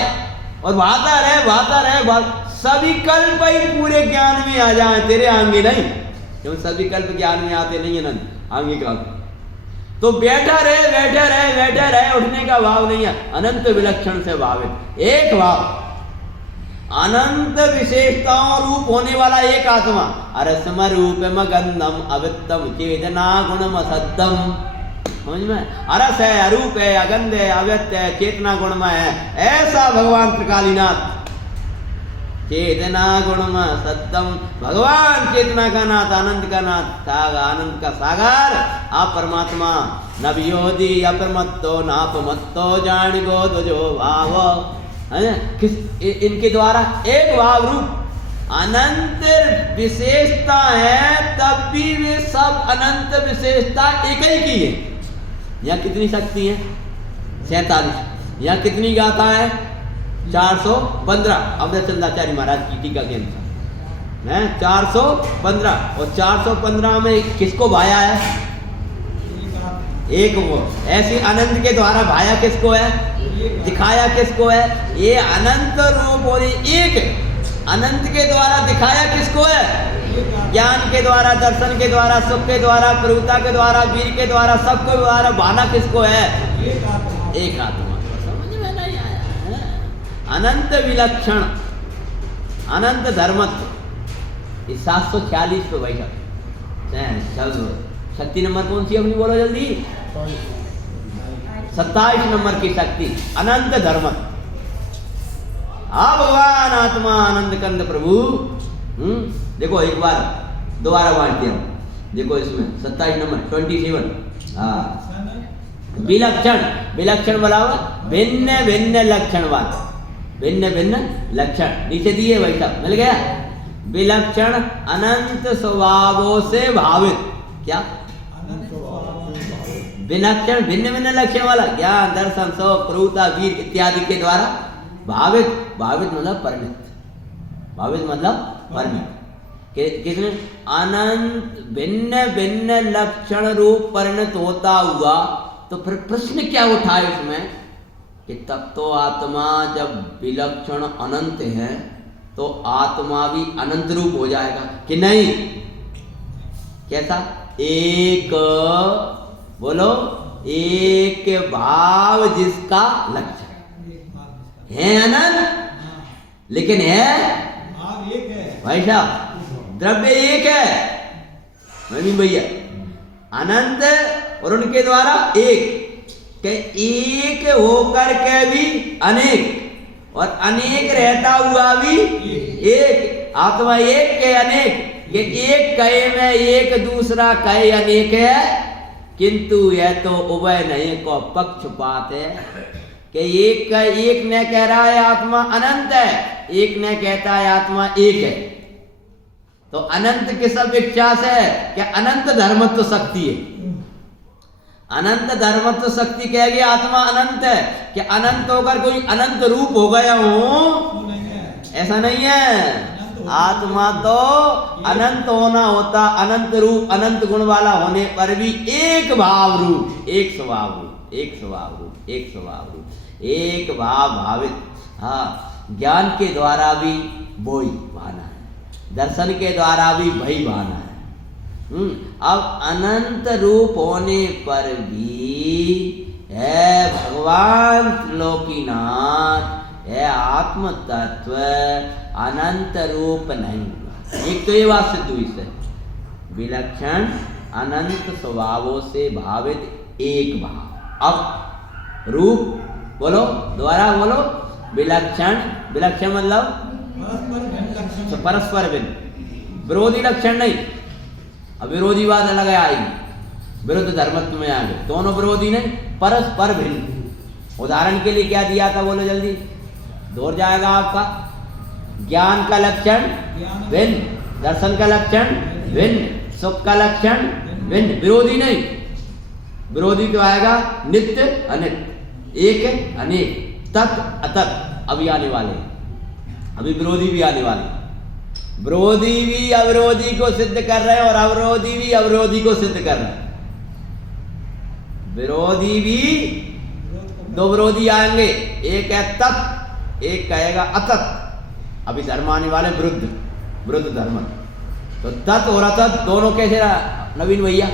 और बहाता रहे सभी कल्प ही पूरे ज्ञान में आ जाए, तेरे आंगे नहीं, क्यों सभी कल्प ज्ञान में आते नहीं अनंत आंगे का, तो बैठा रहे उठने का भाव नहीं है, अनंत विलक्षण से भावित एक भाव, अनंत विशेषताओं रूप होने वाला एक आत्मा, अरसम रूपम गंधम अवित्तम चेतना गुणम असद्धम, समझ में? अरस है, अरूप है, अगंध है, अव्यक्त है, चेतना गुणमय है, ऐसा भगवान त्रिकालीनाथ। चेतना गुणमय सत्यम, भगवान चेतना का नाथ, आनंद का नाथ, आनंद का सागर आप परमात्मा। नवयोधि अप्रमत्तो नापमत्तो जान गो तुझो भाव, है किस इनके द्वारा एक भाव रूप अनंत विशेषता है, तब भी वे सब अनंत विशेषता एक ही की है। यहाँ कितनी शक्ति है? 47। यहाँ कितनी गाथा है? 415 अवधचंद्राचार्य महाराज की टीका के अनुसार है 415। और 415 में किसको भाया है? एक वो। ऐसे अनंत के द्वारा भाया किसको है? दिखाया किसको है? ये अनंत रूप और एक अनंत के द्वारा दिखाया किसको है? ज्ञान के द्वारा, दर्शन के द्वारा, सुख के द्वारा, प्रभुता के द्वारा, वीर के द्वारा, सबके द्वारा भाना किसको है? एक आत्मा। समझ में नहीं आया है? अनंत विलक्षण, अनंत धर्मत्व। 746 पे बैठा शक्ति नंबर कौन सी अपनी बोलो जल्दी? 27 नंबर की शक्ति अनंत धर्म। भगवान आत्मा आनंद कंद प्रभु। देखो एक बार दोबारा बांट दिया। देखो इसमें 27 नंबर 27। हाँ, विलक्षण, विलक्षण बराबर भिन्न भिन्न लक्षण वाला, भिन्न भिन्न लक्षण नीचे दिए भाई साहब, मिल गया। विलक्षण अनंत स्वभावों से भावित, क्या विलक्षण भिन्न भिन्न लक्षण वाला, ज्ञान दर्शन सुख प्रभुता वीर इत्यादि के द्वारा भावित। भावित मतलब परिणित, भावित मतलब परिणित। किसने? अनंत भिन्न भिन्न लक्षण रूप परिणित होता हुआ। तो फिर प्रश्न क्या उठा इसमें कि तब तो आत्मा जब विलक्षण अनंत है तो आत्मा भी अनंत रूप हो जाएगा कि नहीं? कैसा? एक बोलो, एक भाव जिसका लक्षण है अनंत, लेकिन है भाई साहब द्रव्य एक है। नवीन भैया अनंत और उनके द्वारा एक के एक होकर के भी अनेक और अनेक रहता हुआ भी एक। आत्मा एक के अनेक, ये एक कहे में एक, दूसरा कहे अनेक है, किंतु यह तो उभय नहीं को पक्षपात है कि एक का एक ने कह रहा है आत्मा अनंत है, एक ने कहता है आत्मा एक है। तो अनंत किस अपेक्षा से है कि अनंत धर्मत्व शक्ति है। अनंत धर्मत्व शक्ति कहेगी आत्मा अनंत है कि अनंत होकर कोई अनंत रूप हो गया हो, ऐसा नहीं है। आत्मा तो अनंत होना होता, अनंत रूप अनंत गुण वाला होने पर भी एक भाव रूप, एक स्वभाव रूप, एक स्वभाव रूप, एक स्वभाव रूप, एक भाव भावित। हाँ, ज्ञान के द्वारा भी वही भाना है, दर्शन के द्वारा भी वही भाना है। अब अनंत रूप होने पर भी है भगवान त्रिलोकीनाथ, है आत्म तत्व अनंत रूप नहीं। एक तो ये बात सिद्ध हुई से विलक्षण अनंत स्वभावों से भावित एक भाव। अब रूप बोलो, दोबारा बोलो। विलक्षण, विलक्षण मतलब परस्पर भिन्न, विरोधी लक्षण नहीं। अब विरोधी बात अलग आएगी, विरुद्ध धर्मत्व में आ गए, दोनों विरोधी नहीं, परस्पर भिन्न। उदाहरण के लिए क्या दिया था बोलो जल्दी, दूर जाएगा आपका। ज्ञान का लक्षण भिन्न, दर्शन का लक्षण भिन्न, सुख का लक्षण भिन्न, विरोधी नहीं। विरोधी तो आएगा नित्य अनित्य, एक अनेक, तत् अतत्। अभी आने वाले, अभी विरोधी भी आने वाले। विरोधी भी अविरोधी को सिद्ध कर रहे हैं और अविरोधी भी अविरोधी को सिद्ध कर रहे हैं। विरोधी भी दो विरोधी आएंगे, एक है तत्, एक कहेगा अतत्। अभी धर्म आने वाले विरुद्ध, विरुद्ध धर्म। तो तत् और अतत् दोनों कैसे रहा नवीन भैया?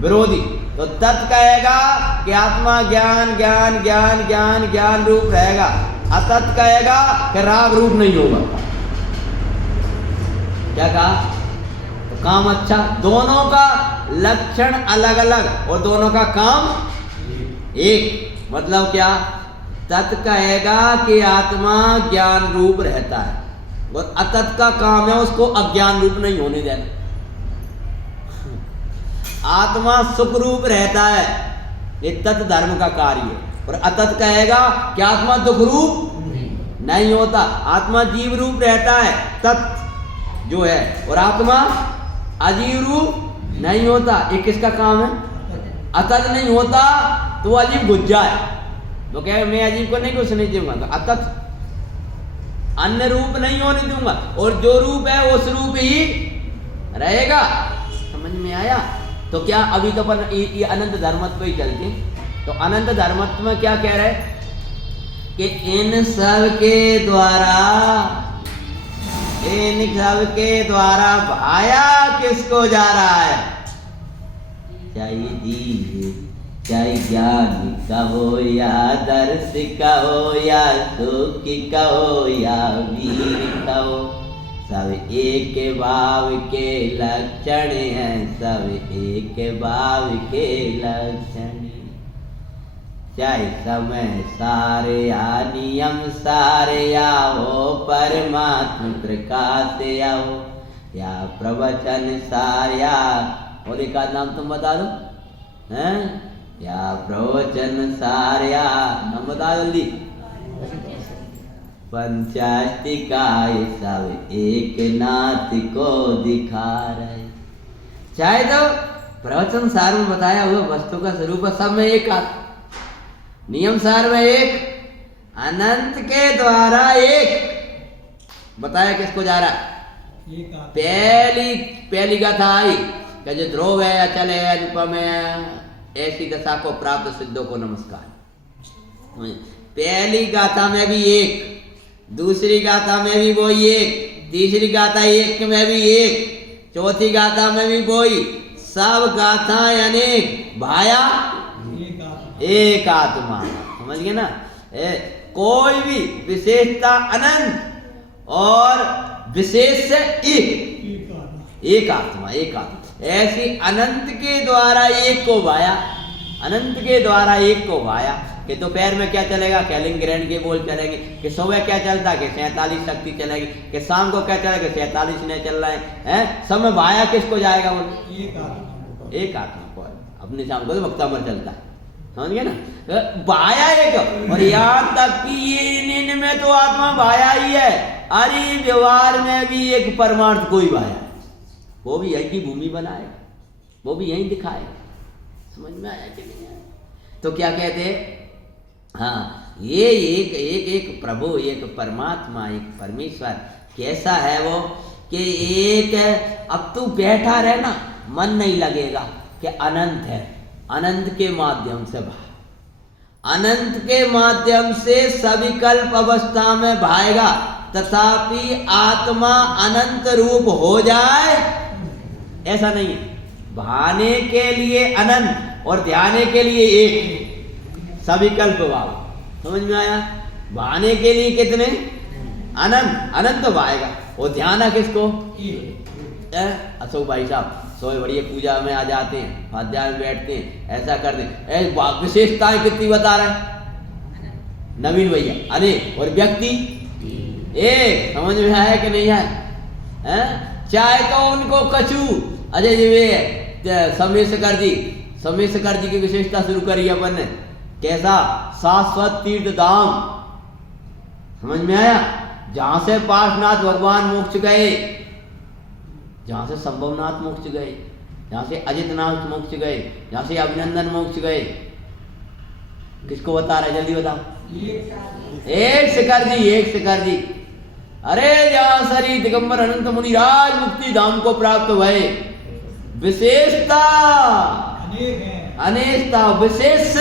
विरोधी। तो तत् कहेगा कि आत्मा ज्ञान ज्ञान ज्ञान ज्ञान ज्ञान रूप रहेगा, अतत् कहेगा कि राग रूप नहीं होगा। क्या कहा? तो काम अच्छा, दोनों का लक्षण अलग अलग और दोनों का काम एक। मतलब क्या? तत् कहेगा कि आत्मा ज्ञान रूप रहता है और अतत का काम है उसको अज्ञान रूप नहीं होने देना। आत्मा सुख रूप रहता है, ये तत् धर्म का कार्य है। और अतत कहेगा कि आत्मा दुख रूप नहीं होता, आत्मा जीव रूप रहता है तत् जो है, और आत्मा अजीव रूप नहीं होता। ये किसका काम है? अतत नहीं होता तो अजीब घुस जाए तो कहे मैं अजीब को नहीं घुसने दूंगा, तो अतत अन्य रूप नहीं होने दूंगा, और जो रूप है उस रूप ही रहेगा। समझ में आया? तो क्या अभी तो अपन ये अनंत धर्मत्व ही चलते हैं। तो अनंत धर्मत्व में क्या कह रहे कि इन सब के द्वारा भाया किसको जा रहा है? चाहे जीव, चाहे ज्ञानी का हो या दर्श का हो या सुखी का हो या वीर का हो, सब एक भाव के लक्षण हैं, सब एक भाव के लक्षण। चाहे समय सारे या नियम सारे या हो परमात्म प्रकाश या हो या प्रवचन सारा, और एक आध नाम तुम बता दो हैं? या प्रवचन सारा नाम बता जल्दी। पंचाष्टिकाय सब एक नाथ को दिखा रहे। चाहे तो प्रवचन सार में बताया हुआ वस्तु का स्वरूप सब में एक, नियम सार में एक, अनंत के द्वारा एक। बताया किसको जा रहा? पहली गाथा आई कि जो ध्रुव है, अचल है, अनुपम है, ऐसी दशा को प्राप्त सिद्धों को नमस्कार। पहली गाथा में भी एक, दूसरी गाथा में भी वही एक, तीसरी गाथा एक में भी एक, चौथी गाथा में भी वही, सब गाथाएं अनेक, भाया एक आत्मा। समझ गए ना? कोई भी विशेषता अनंत और विशेष से एक आत्मा, एक आत्मा। ऐसी अनंत के द्वारा एक को भाया, अनंत के द्वारा एक को भाया। कि दोपहर में क्या चलेगा? कैलिंग ग्रैंड के बोल चलेंगे। कि सुबह क्या चलता है? कि 47 शक्ति चलेगी। कि शाम को क्या चलेगा? 47 नहीं चल रहा है। सब में भाया किसको जाएगा? बोल एक आत्मा को। अपने शाम को तो वक्ता पर चलता है, समझ गए ना? भाया एक, और यहाँ तक कि ये इनमें तो आत्मा भाया ही है। अरे व्यवहार में भी एक परमार्थ कोई भाया, वो भी यही की भूमि बनाए, वो भी यही दिखाए। समझ में आया कि नहीं आया? तो क्या कहते हैं? हाँ, ये एक प्रभु, एक परमात्मा, एक परमेश्वर कैसा है वो कि एक अब तू बैठा रहे ना, मन नहीं लगेगा कि अनंत है। अनंत के माध्यम से अनंत के माध्यम से सविकल्प अवस्था में भाएगा, तथापि आत्मा अनंत रूप हो जाए ऐसा नहीं है। भाने के लिए अनंत और ध्याने के लिए एक, सविकल्प भाव। समझ में आया? भाने के लिए कितने? अनंत, अनंत भाएगा। और ध्यान किसको? अशोक भाई साहब सोए बढ़िया पूजा में आ जाते हैं, स्वाध्याय में बैठते हैं, ऐसा करते हैं। विशेषताएं कितनी बता रहे हैं नवीन भैया? अनेक। और व्यक्ति एक। समझ में आया कि नहीं है? चाहे तो उनको कछु अजय जी समेशकर जी की विशेषता शुरू करी अपन ने। कैसा? शाश्वत तीर्थ धाम। समझ में आया? जहां से पार्श्वनाथ भगवान मोक्ष गए, जहां से संभवनाथ मोक्ष गए, जहां से अजितनाथ मोक्ष गए, जहां से अभिनंदन मोक्ष गए। किसको बता रहा है? जल्दी बताओ। एक शिखर जी। अरे जहां सरी दिगंबर अनंत मुनिराज मुक्ति धाम को प्राप्त भये। विशेषता अनेकता, विशेष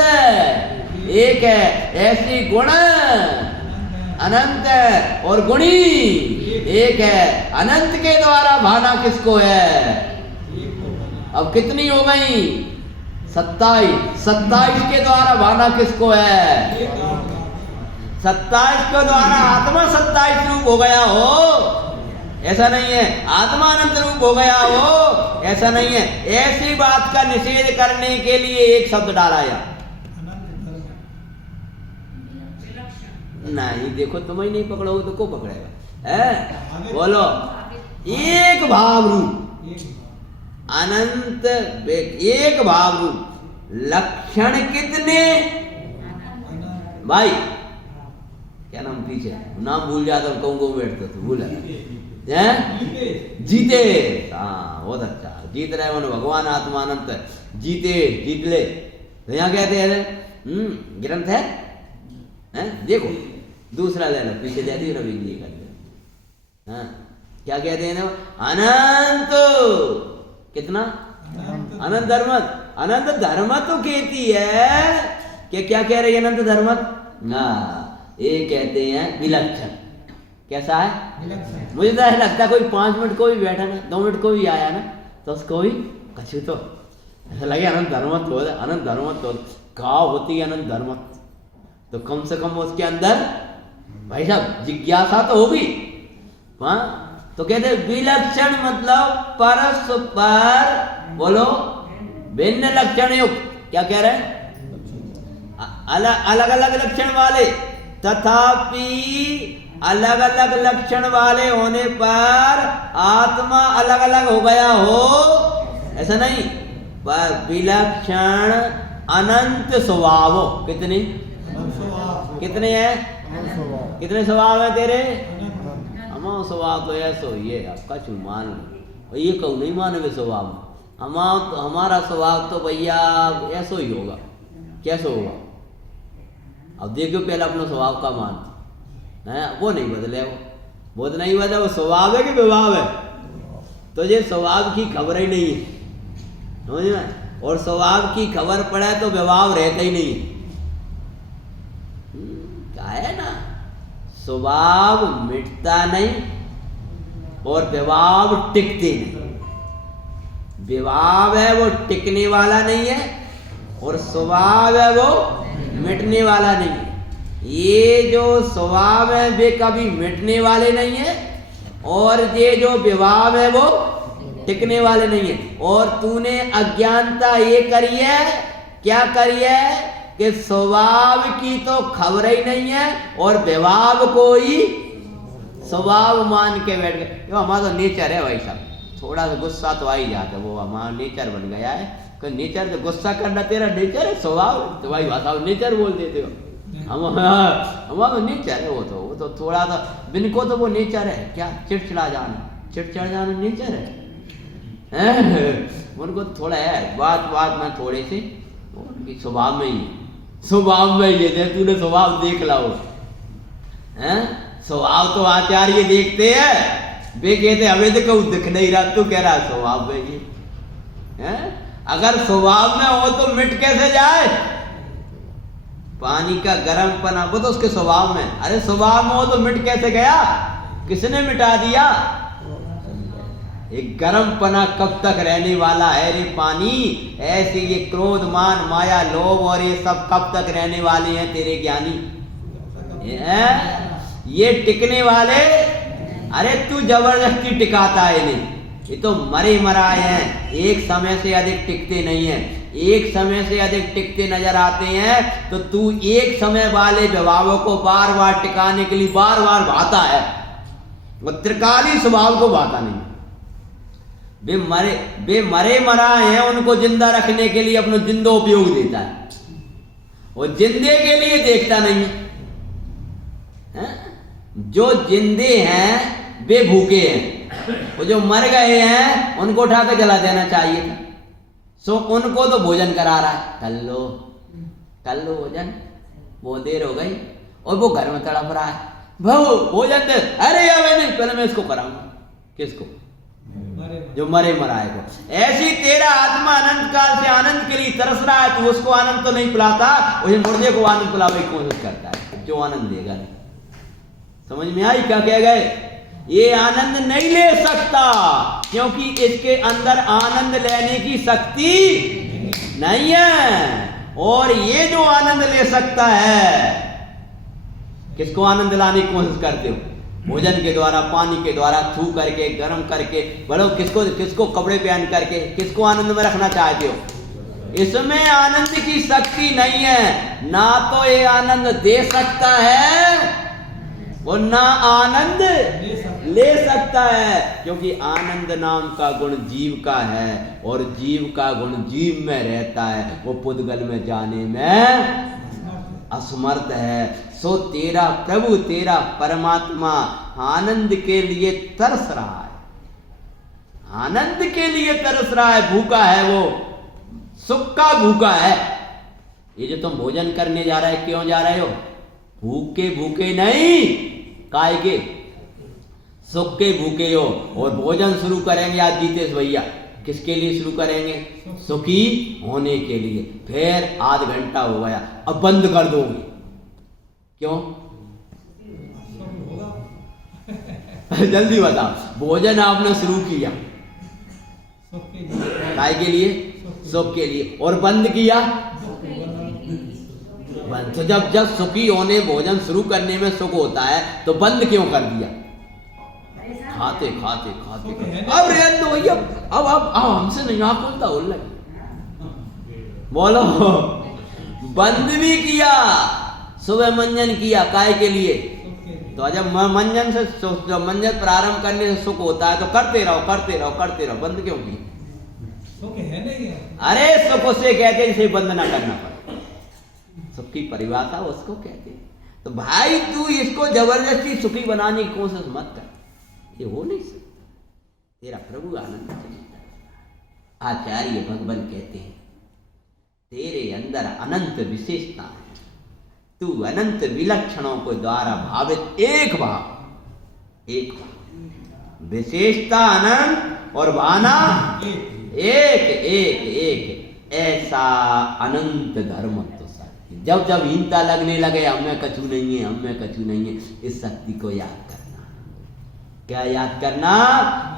एक है। ऐसी गुण अनंत है और गुणी एक है। अनंत के द्वारा भाना किसको है? अब कितनी हो गई? 27 के द्वारा भाना किसको है? 27 के द्वारा आत्मा 27 रूप हो गया हो ऐसा नहीं है। आत्मा अनंत रूप हो गया हो, ऐसा नहीं है। ऐसी बात का निषेध करने के लिए एक शब्द डाला या अनंत धर्म नहीं। देखो तुम ही नहीं पकड़ोगे तो को पकड़ेगा? है बोलो, एक भाव रूप एक अनंत, एक भाव रूप लक्षण कितने अनंत भाई? क्या नाम पीछे नाम भूल जाता हूँ, कहूँ बैठते तो भूल जीते। हाँ बहुत अच्छा, जीत रहे मन भगवान आत्मा अनंत जीते, जीत ले। तो यहाँ कहते हैं ग्रंथ है, देखो दूसरा ले लो, पीछे दे दी रवि जी का। हाँ क्या कहते हैं अनंत कितना अनंत धर्मत। अनंत धर्मत तो कहती है कि क्या कह रही है अनंत धर्मत? हाँ ये कहते हैं विलक्षण। कैसा है? विलक्षण। मुझे तो ऐसा लगता है कोई 5 मिनट को भी बैठा ना, 2 मिनट को भी आया ना, तो उसको भी कछु तो ऐसा लगे अनंत धर्मत हो, अनंत धर्मत हो। क्या होती है अनंत धर्मत? तो कम से कम उसके अंदर भाई साहब जिज्ञासा तो होगी। हाँ तो कहते विलक्षण मतलब परस्पर बोलो भिन्न लक्षण युक्त। क्या कह रहे हैं? अलग अलग लक्षण वाले, तथापि अलग अलग लक्षण वाले होने पर आत्मा अलग अलग हो गया हो, ऐसा नहीं। पर विलक्षण अनंत स्वभाव। कितनी कितने हैं? कितने स्वभाव है तेरे? हमारा स्वभाव तो ऐसा ही है, आपका क्यों मान लो? ये कहूँ नहीं मानोगे स्वभाव? हमारा स्वभाव तो भैया ऐसा ही होगा। कैसे होगा? अब देखो पहले अपना स्वभाव का मान है, वो नहीं बदले, वो तो नहीं बदले। वो स्वभाव है कि विभाव है? तो ये स्वभाव की खबर ही नहीं है, समझ में? और स्वभाव की खबर पड़े तो विभाव रहता ही नहीं है। क्या है ना, स्वभाव मिटता नहीं और विभाव टिकते नहीं। विभाव है वो टिकने वाला नहीं है, और स्वभाव है वो मिटने वाला नहीं है। ये जो स्वभाव है वे कभी मिटने वाले नहीं है, और ये जो विभाव है वो टिकने वाले नहीं है। और तूने अज्ञानता ये करी है, क्या करी है कि स्वभाव की तो खबर ही नहीं है और विभाव को ही स्वभाव मान के बैठ गए। तो हमारा तो नेचर है भाई साहब, थोड़ा सा गुस्सा तो आ ही जाता है, वो हमारा नेचर बन गया है। कि नेचर तो गुस्सा करना तेरा नेचर है, स्वभाव तो भाई भाषा नेचर बोल देते हो। हमारा नेचर है, वो तो थोड़ा सा बिन को तो वो नेचर है। क्या चिड़चिड़ा जाना नेचर है। उनको थोड़ा है, बात में थोड़े से उनकी स्वभाव में ही, स्वभाव में ही है। तूने स्वभाव देख लाओ, स्वभाव तो आचार्य देखते हैं, वे कहते हमें तो कहूँ दिख नहीं रहा, तू कह रहा स्वभाव में ही है। अगर स्वभाव में हो तो मिट कैसे जाए? पानी का गर्म पना वो तो उसके स्वभाव में। अरे स्वभाव में हो तो मिट कैसे गया? किसने मिटा दिया? एक गर्म पना कब तक रहने वाला है रे पानी? ऐसे ये क्रोध मान माया लोभ और ये सब कब तक रहने वाले हैं तेरे ज्ञानी? ये टिकने वाले? अरे तू जबरदस्ती टिकाता है नहीं, ये तो मरे मराए हैं, एक समय से अधिक टिकते नहीं है। एक समय से अधिक टिकते नजर आते हैं तो तू एक समय वाले विभावों को बार बार टिकाने के लिए बार बार भाता है, वो त्रिकाली स्वभाव को भाता नहीं। वे मरे मराए हैं, उनको जिंदा रखने के लिए अपना जिंदा उपयोग देता है, वो जिंदे के लिए देखता नहीं है। जो जिंदे हैं वे भूखे हैं, वो जो मर गए हैं उनको उठा कर जला देना चाहिए था। सो उनको तो भोजन करा रहा है, कर लो भोजन, बहुत देर हो गई, और वो घर में तड़प रहा है, भाऊ भोजन दे। अरे यार नहीं, पहले मैं इसको कराऊंगा। किसको? जो मरे मराए को। ऐसी तेरा आत्मा अनंत काल से आनंद के लिए तरस रहा है, तू उसको आनंद तो नहीं पिलाता, उसे मुर्दे को आनंद पिलाने की कोशिश करता है, जो आनंद देगा नहीं। समझ में आई क्या कह गए? ये आनंद नहीं ले सकता क्योंकि इसके अंदर आनंद लेने की शक्ति नहीं है। और ये जो आनंद ले सकता है, किसको आनंद लाने की कोशिश करते हो? भोजन के द्वारा, पानी के द्वारा, छू करके, गर्म करके, बोलो किसको किसको कपड़े पहन करके, किसको आनंद में रखना चाहते हो? इसमें आनंद की शक्ति नहीं है, ना तो ये आनंद दे सकता है और ना आनंद ले सकता है, क्योंकि आनंद नाम का गुण जीव का है और जीव का गुण जीव में रहता है, वो पुद्गल में जाने में असमर्थ है। सो तेरा प्रभु, तेरा परमात्मा आनंद के लिए तरस रहा है, आनंद के लिए तरस रहा है, भूखा है, वो सुख का भूखा है। ये जो तुम भोजन करने जा रहे, क्यों जा रहे हो? भूखे भूखे नहीं, काय के? सुख के भूखे हो। और भोजन शुरू करेंगे आज जीतेश भैया, किसके लिए शुरू करेंगे? सुखी होने के लिए। फिर आध घंटा हो गया, अब बंद कर दोगे, क्यों? जल्दी बताओ। भोजन आपने शुरू किया काय के लिए? सुख के लिए। और बंद किया? बंद। तो जब सुखी होने, भोजन शुरू करने में सुख होता है, तो बंद क्यों कर दिया? खाते खाते खाते अब रेन दो भैया, अब हमसे नहीं आप बोलता हो लगे, बोलो। बंद भी किया, सुबह मंजन किया, काय के लिए? तो जब मंजन से जब मंजन प्रारंभ करने से सुख होता है तो करते रहो करते रहो करते रहो, बंद क्यों किया? सुख है नहीं है। अरे सुख उसे कहते जिसे बंद ना करना पड़े, सुख की परिभाषा उसको कहते। तो भाई तू इसको जबरदस्ती सुखी बनाने की कोशिश मत कर, ये हो नहीं सकता। तेरा प्रभु आनंद चलता। आचार्य भगवान कहते हैं तेरे अंदर अनंत विशेषता है, तू अनंत विलक्षणों को द्वारा भावित एक भाव, एक भाव, विशेषता अनंत और भाना एक एक एक, ऐसा अनंत धर्म तो शक्ति। जब जब हीनता लगने लगे हमें कछु नहीं है, हमें कछु नहीं है, इस शक्ति को याद करना। क्या याद करना?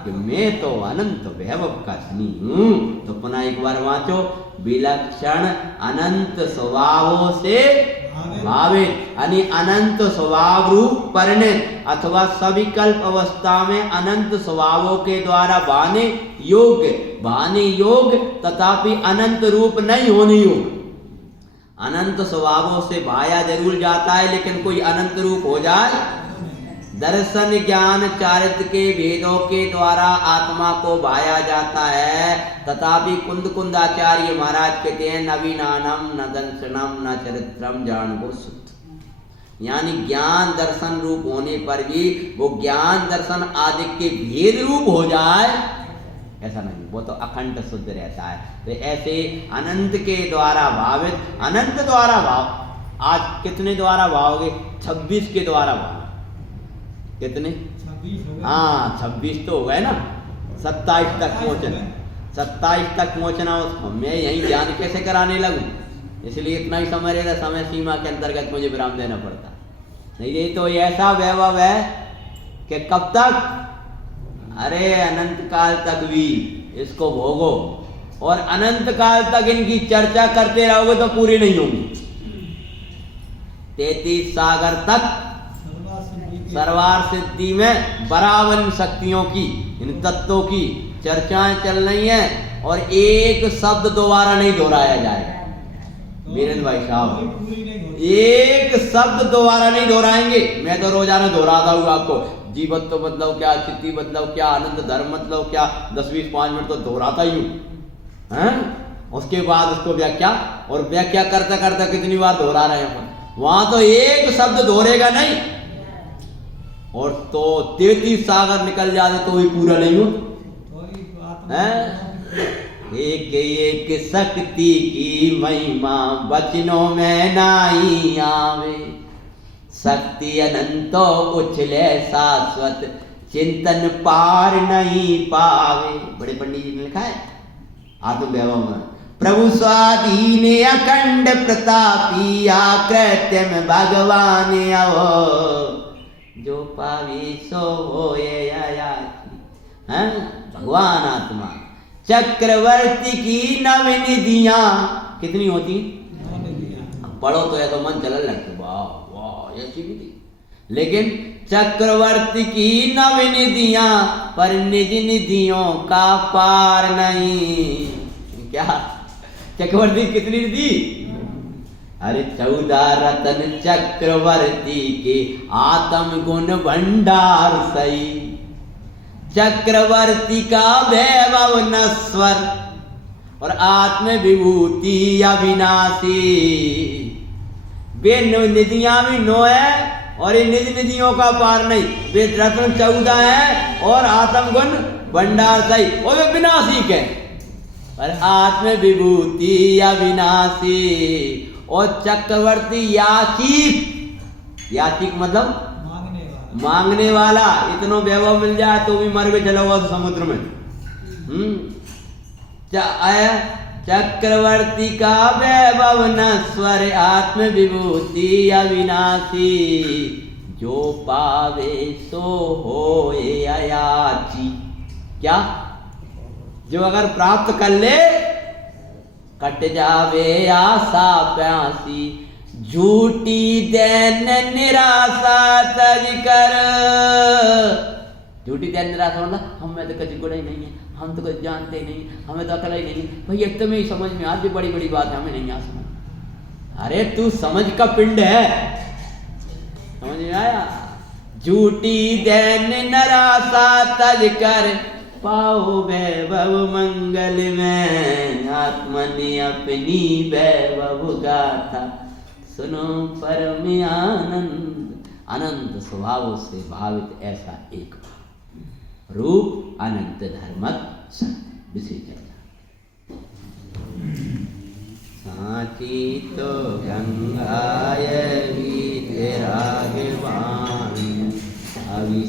कि मैं तो अनंत वैभव का धनी हूं। तो पुनः एक बार वांचो, विलक्षण अनंत स्वभावों से भावित, यानी अनंत स्वभाव रूप परिणत अथवा सविकल्प अवस्था में अनंत स्वभावों के द्वारा भाने योग तथापि अनंत रूप नहीं होने योग। अनंत स्वभावों से भाया जरूर जाता है, लेकिन कोई अनंत रूप हो जाए। दर्शन ज्ञान चारित्र के भेदों के द्वारा आत्मा को भाया जाता है, तथापि कुंद आचार्य महाराज कहते हैं नवीनानम न दर्शनम न चरित्रम जान को शुद्ध। यानी ज्ञान दर्शन रूप होने पर भी वो ज्ञान दर्शन आदि के भेद रूप हो जाए ऐसा नहीं, वो तो अखंड शुद्ध रहता है। तो ऐसे अनंत के द्वारा भावित, अनंत द्वारा भाव। आज कितने द्वारा भावोगे? 26 के द्वारा भाव। कितने? 26 हो गए। हाँ 26 तो हो गए ना, 27 तक पहुंचना, 27 तक पहुंचना। मैं यही ज्ञान कैसे कराने लगूं? इसलिए इतना ही समय रहता, समय सीमा के अंतर्गत मुझे विराम देना पड़ता। नहीं ये तो ऐसा वैभव है कि कब तक? अरे अनंत काल तक भी इसको भोगो, और अनंत काल तक इनकी चर्चा करते रहोगे तो पूरी नहीं होगी। 33 सागर तक सर्वार सिद्धि में बराबर शक्तियों की, इन तत्वों की चर्चाएं चल रही हैं, और एक शब्द दोबारा नहीं दोहराया जाएगा। वीरेंद्र भाई साहब एक शब्द दोबारा नहीं दोहराएंगे। मैं तो रोजाना दोहराता हूँ आपको, जीवत्व मतलब क्या, चित्ती मतलब क्या, आनंद धर्म मतलब क्या, 10-20-5 मिनट तो दोहराता ही हूँ। उसके बाद उसको व्याख्या, और व्याख्या करता करता कितनी बार दोहरा रहे हैं। वहां तो एक शब्द दोहरेगा नहीं, और तो 33 सागर निकल जाते तो भी पूरा नहीं हो। एक एक शक्ति की महिमा वचनों में नहीं आवे, शक्ति अनंतो उछले शाश्वत चिंतन पार नहीं पावे। बड़े पंडित जी ने लिखा है आत्मवैभव में, प्रभु स्वाधीन अखंड प्रतापी आकृत्य में भगवान आवो, जो पावे सो होए आयाति। भगवान आत्मा चक्रवर्ती की नवनिधियां कितनी होती? पढ़ो तो या तो मन चलने लगता, वाह वाह ऐसी भी थी। लेकिन चक्रवर्ती की नव निधियां पर निज निधियों का पार नहीं। क्या चक्रवर्ती कितनी निधि? अरे 14 रतन चक्रवर्ती के आत्म गुण भंडार सही। चक्रवर्ती का वैभव नश्वर और आत्म विभूति अविनाशी। वे निधियां भी 9 है और ये निज निधियों का पार नहीं। वे रत्न 14 है और आत्म गुण भंडार सही और वे विनाशी के और आत्म विभूति अविनाशी। और चक्रवर्ती याचिक, याचिक मतलब मांगने वाला। इतना वैभव मिल जाए तो भी मर के चला हुआ समुद्र में। चक्रवर्ती का वैभव नश्वर आत्म विभूति अविनाशी। जो पावे सो होए अयाची। क्या? जो अगर प्राप्त कर ले कट जावे आशा प्यासी। झूठी दैन निराशा तज कर। झूठी दैन निराशा मतलब हमें तो कभी गुण ही नहीं है, हम तो कुछ जानते ही नहीं, हमें तो अकल ही नहीं। भैया तुम्हें ही समझ में आज भी बड़ी बड़ी बात है, हमें नहीं आ समझ। अरे तू समझ का पिंड है, समझ में आया? झूठी दैन निराशा तज कर पाओ वैभव मंगल में। आत्मनि अपनी वैभव गाथा सुनो परम आनंद। अनंत स्वभाव से भावित ऐसा एक रूप अनंत धर्मत सत्य विषय। साची तो गंगाय गीत रागवान अभी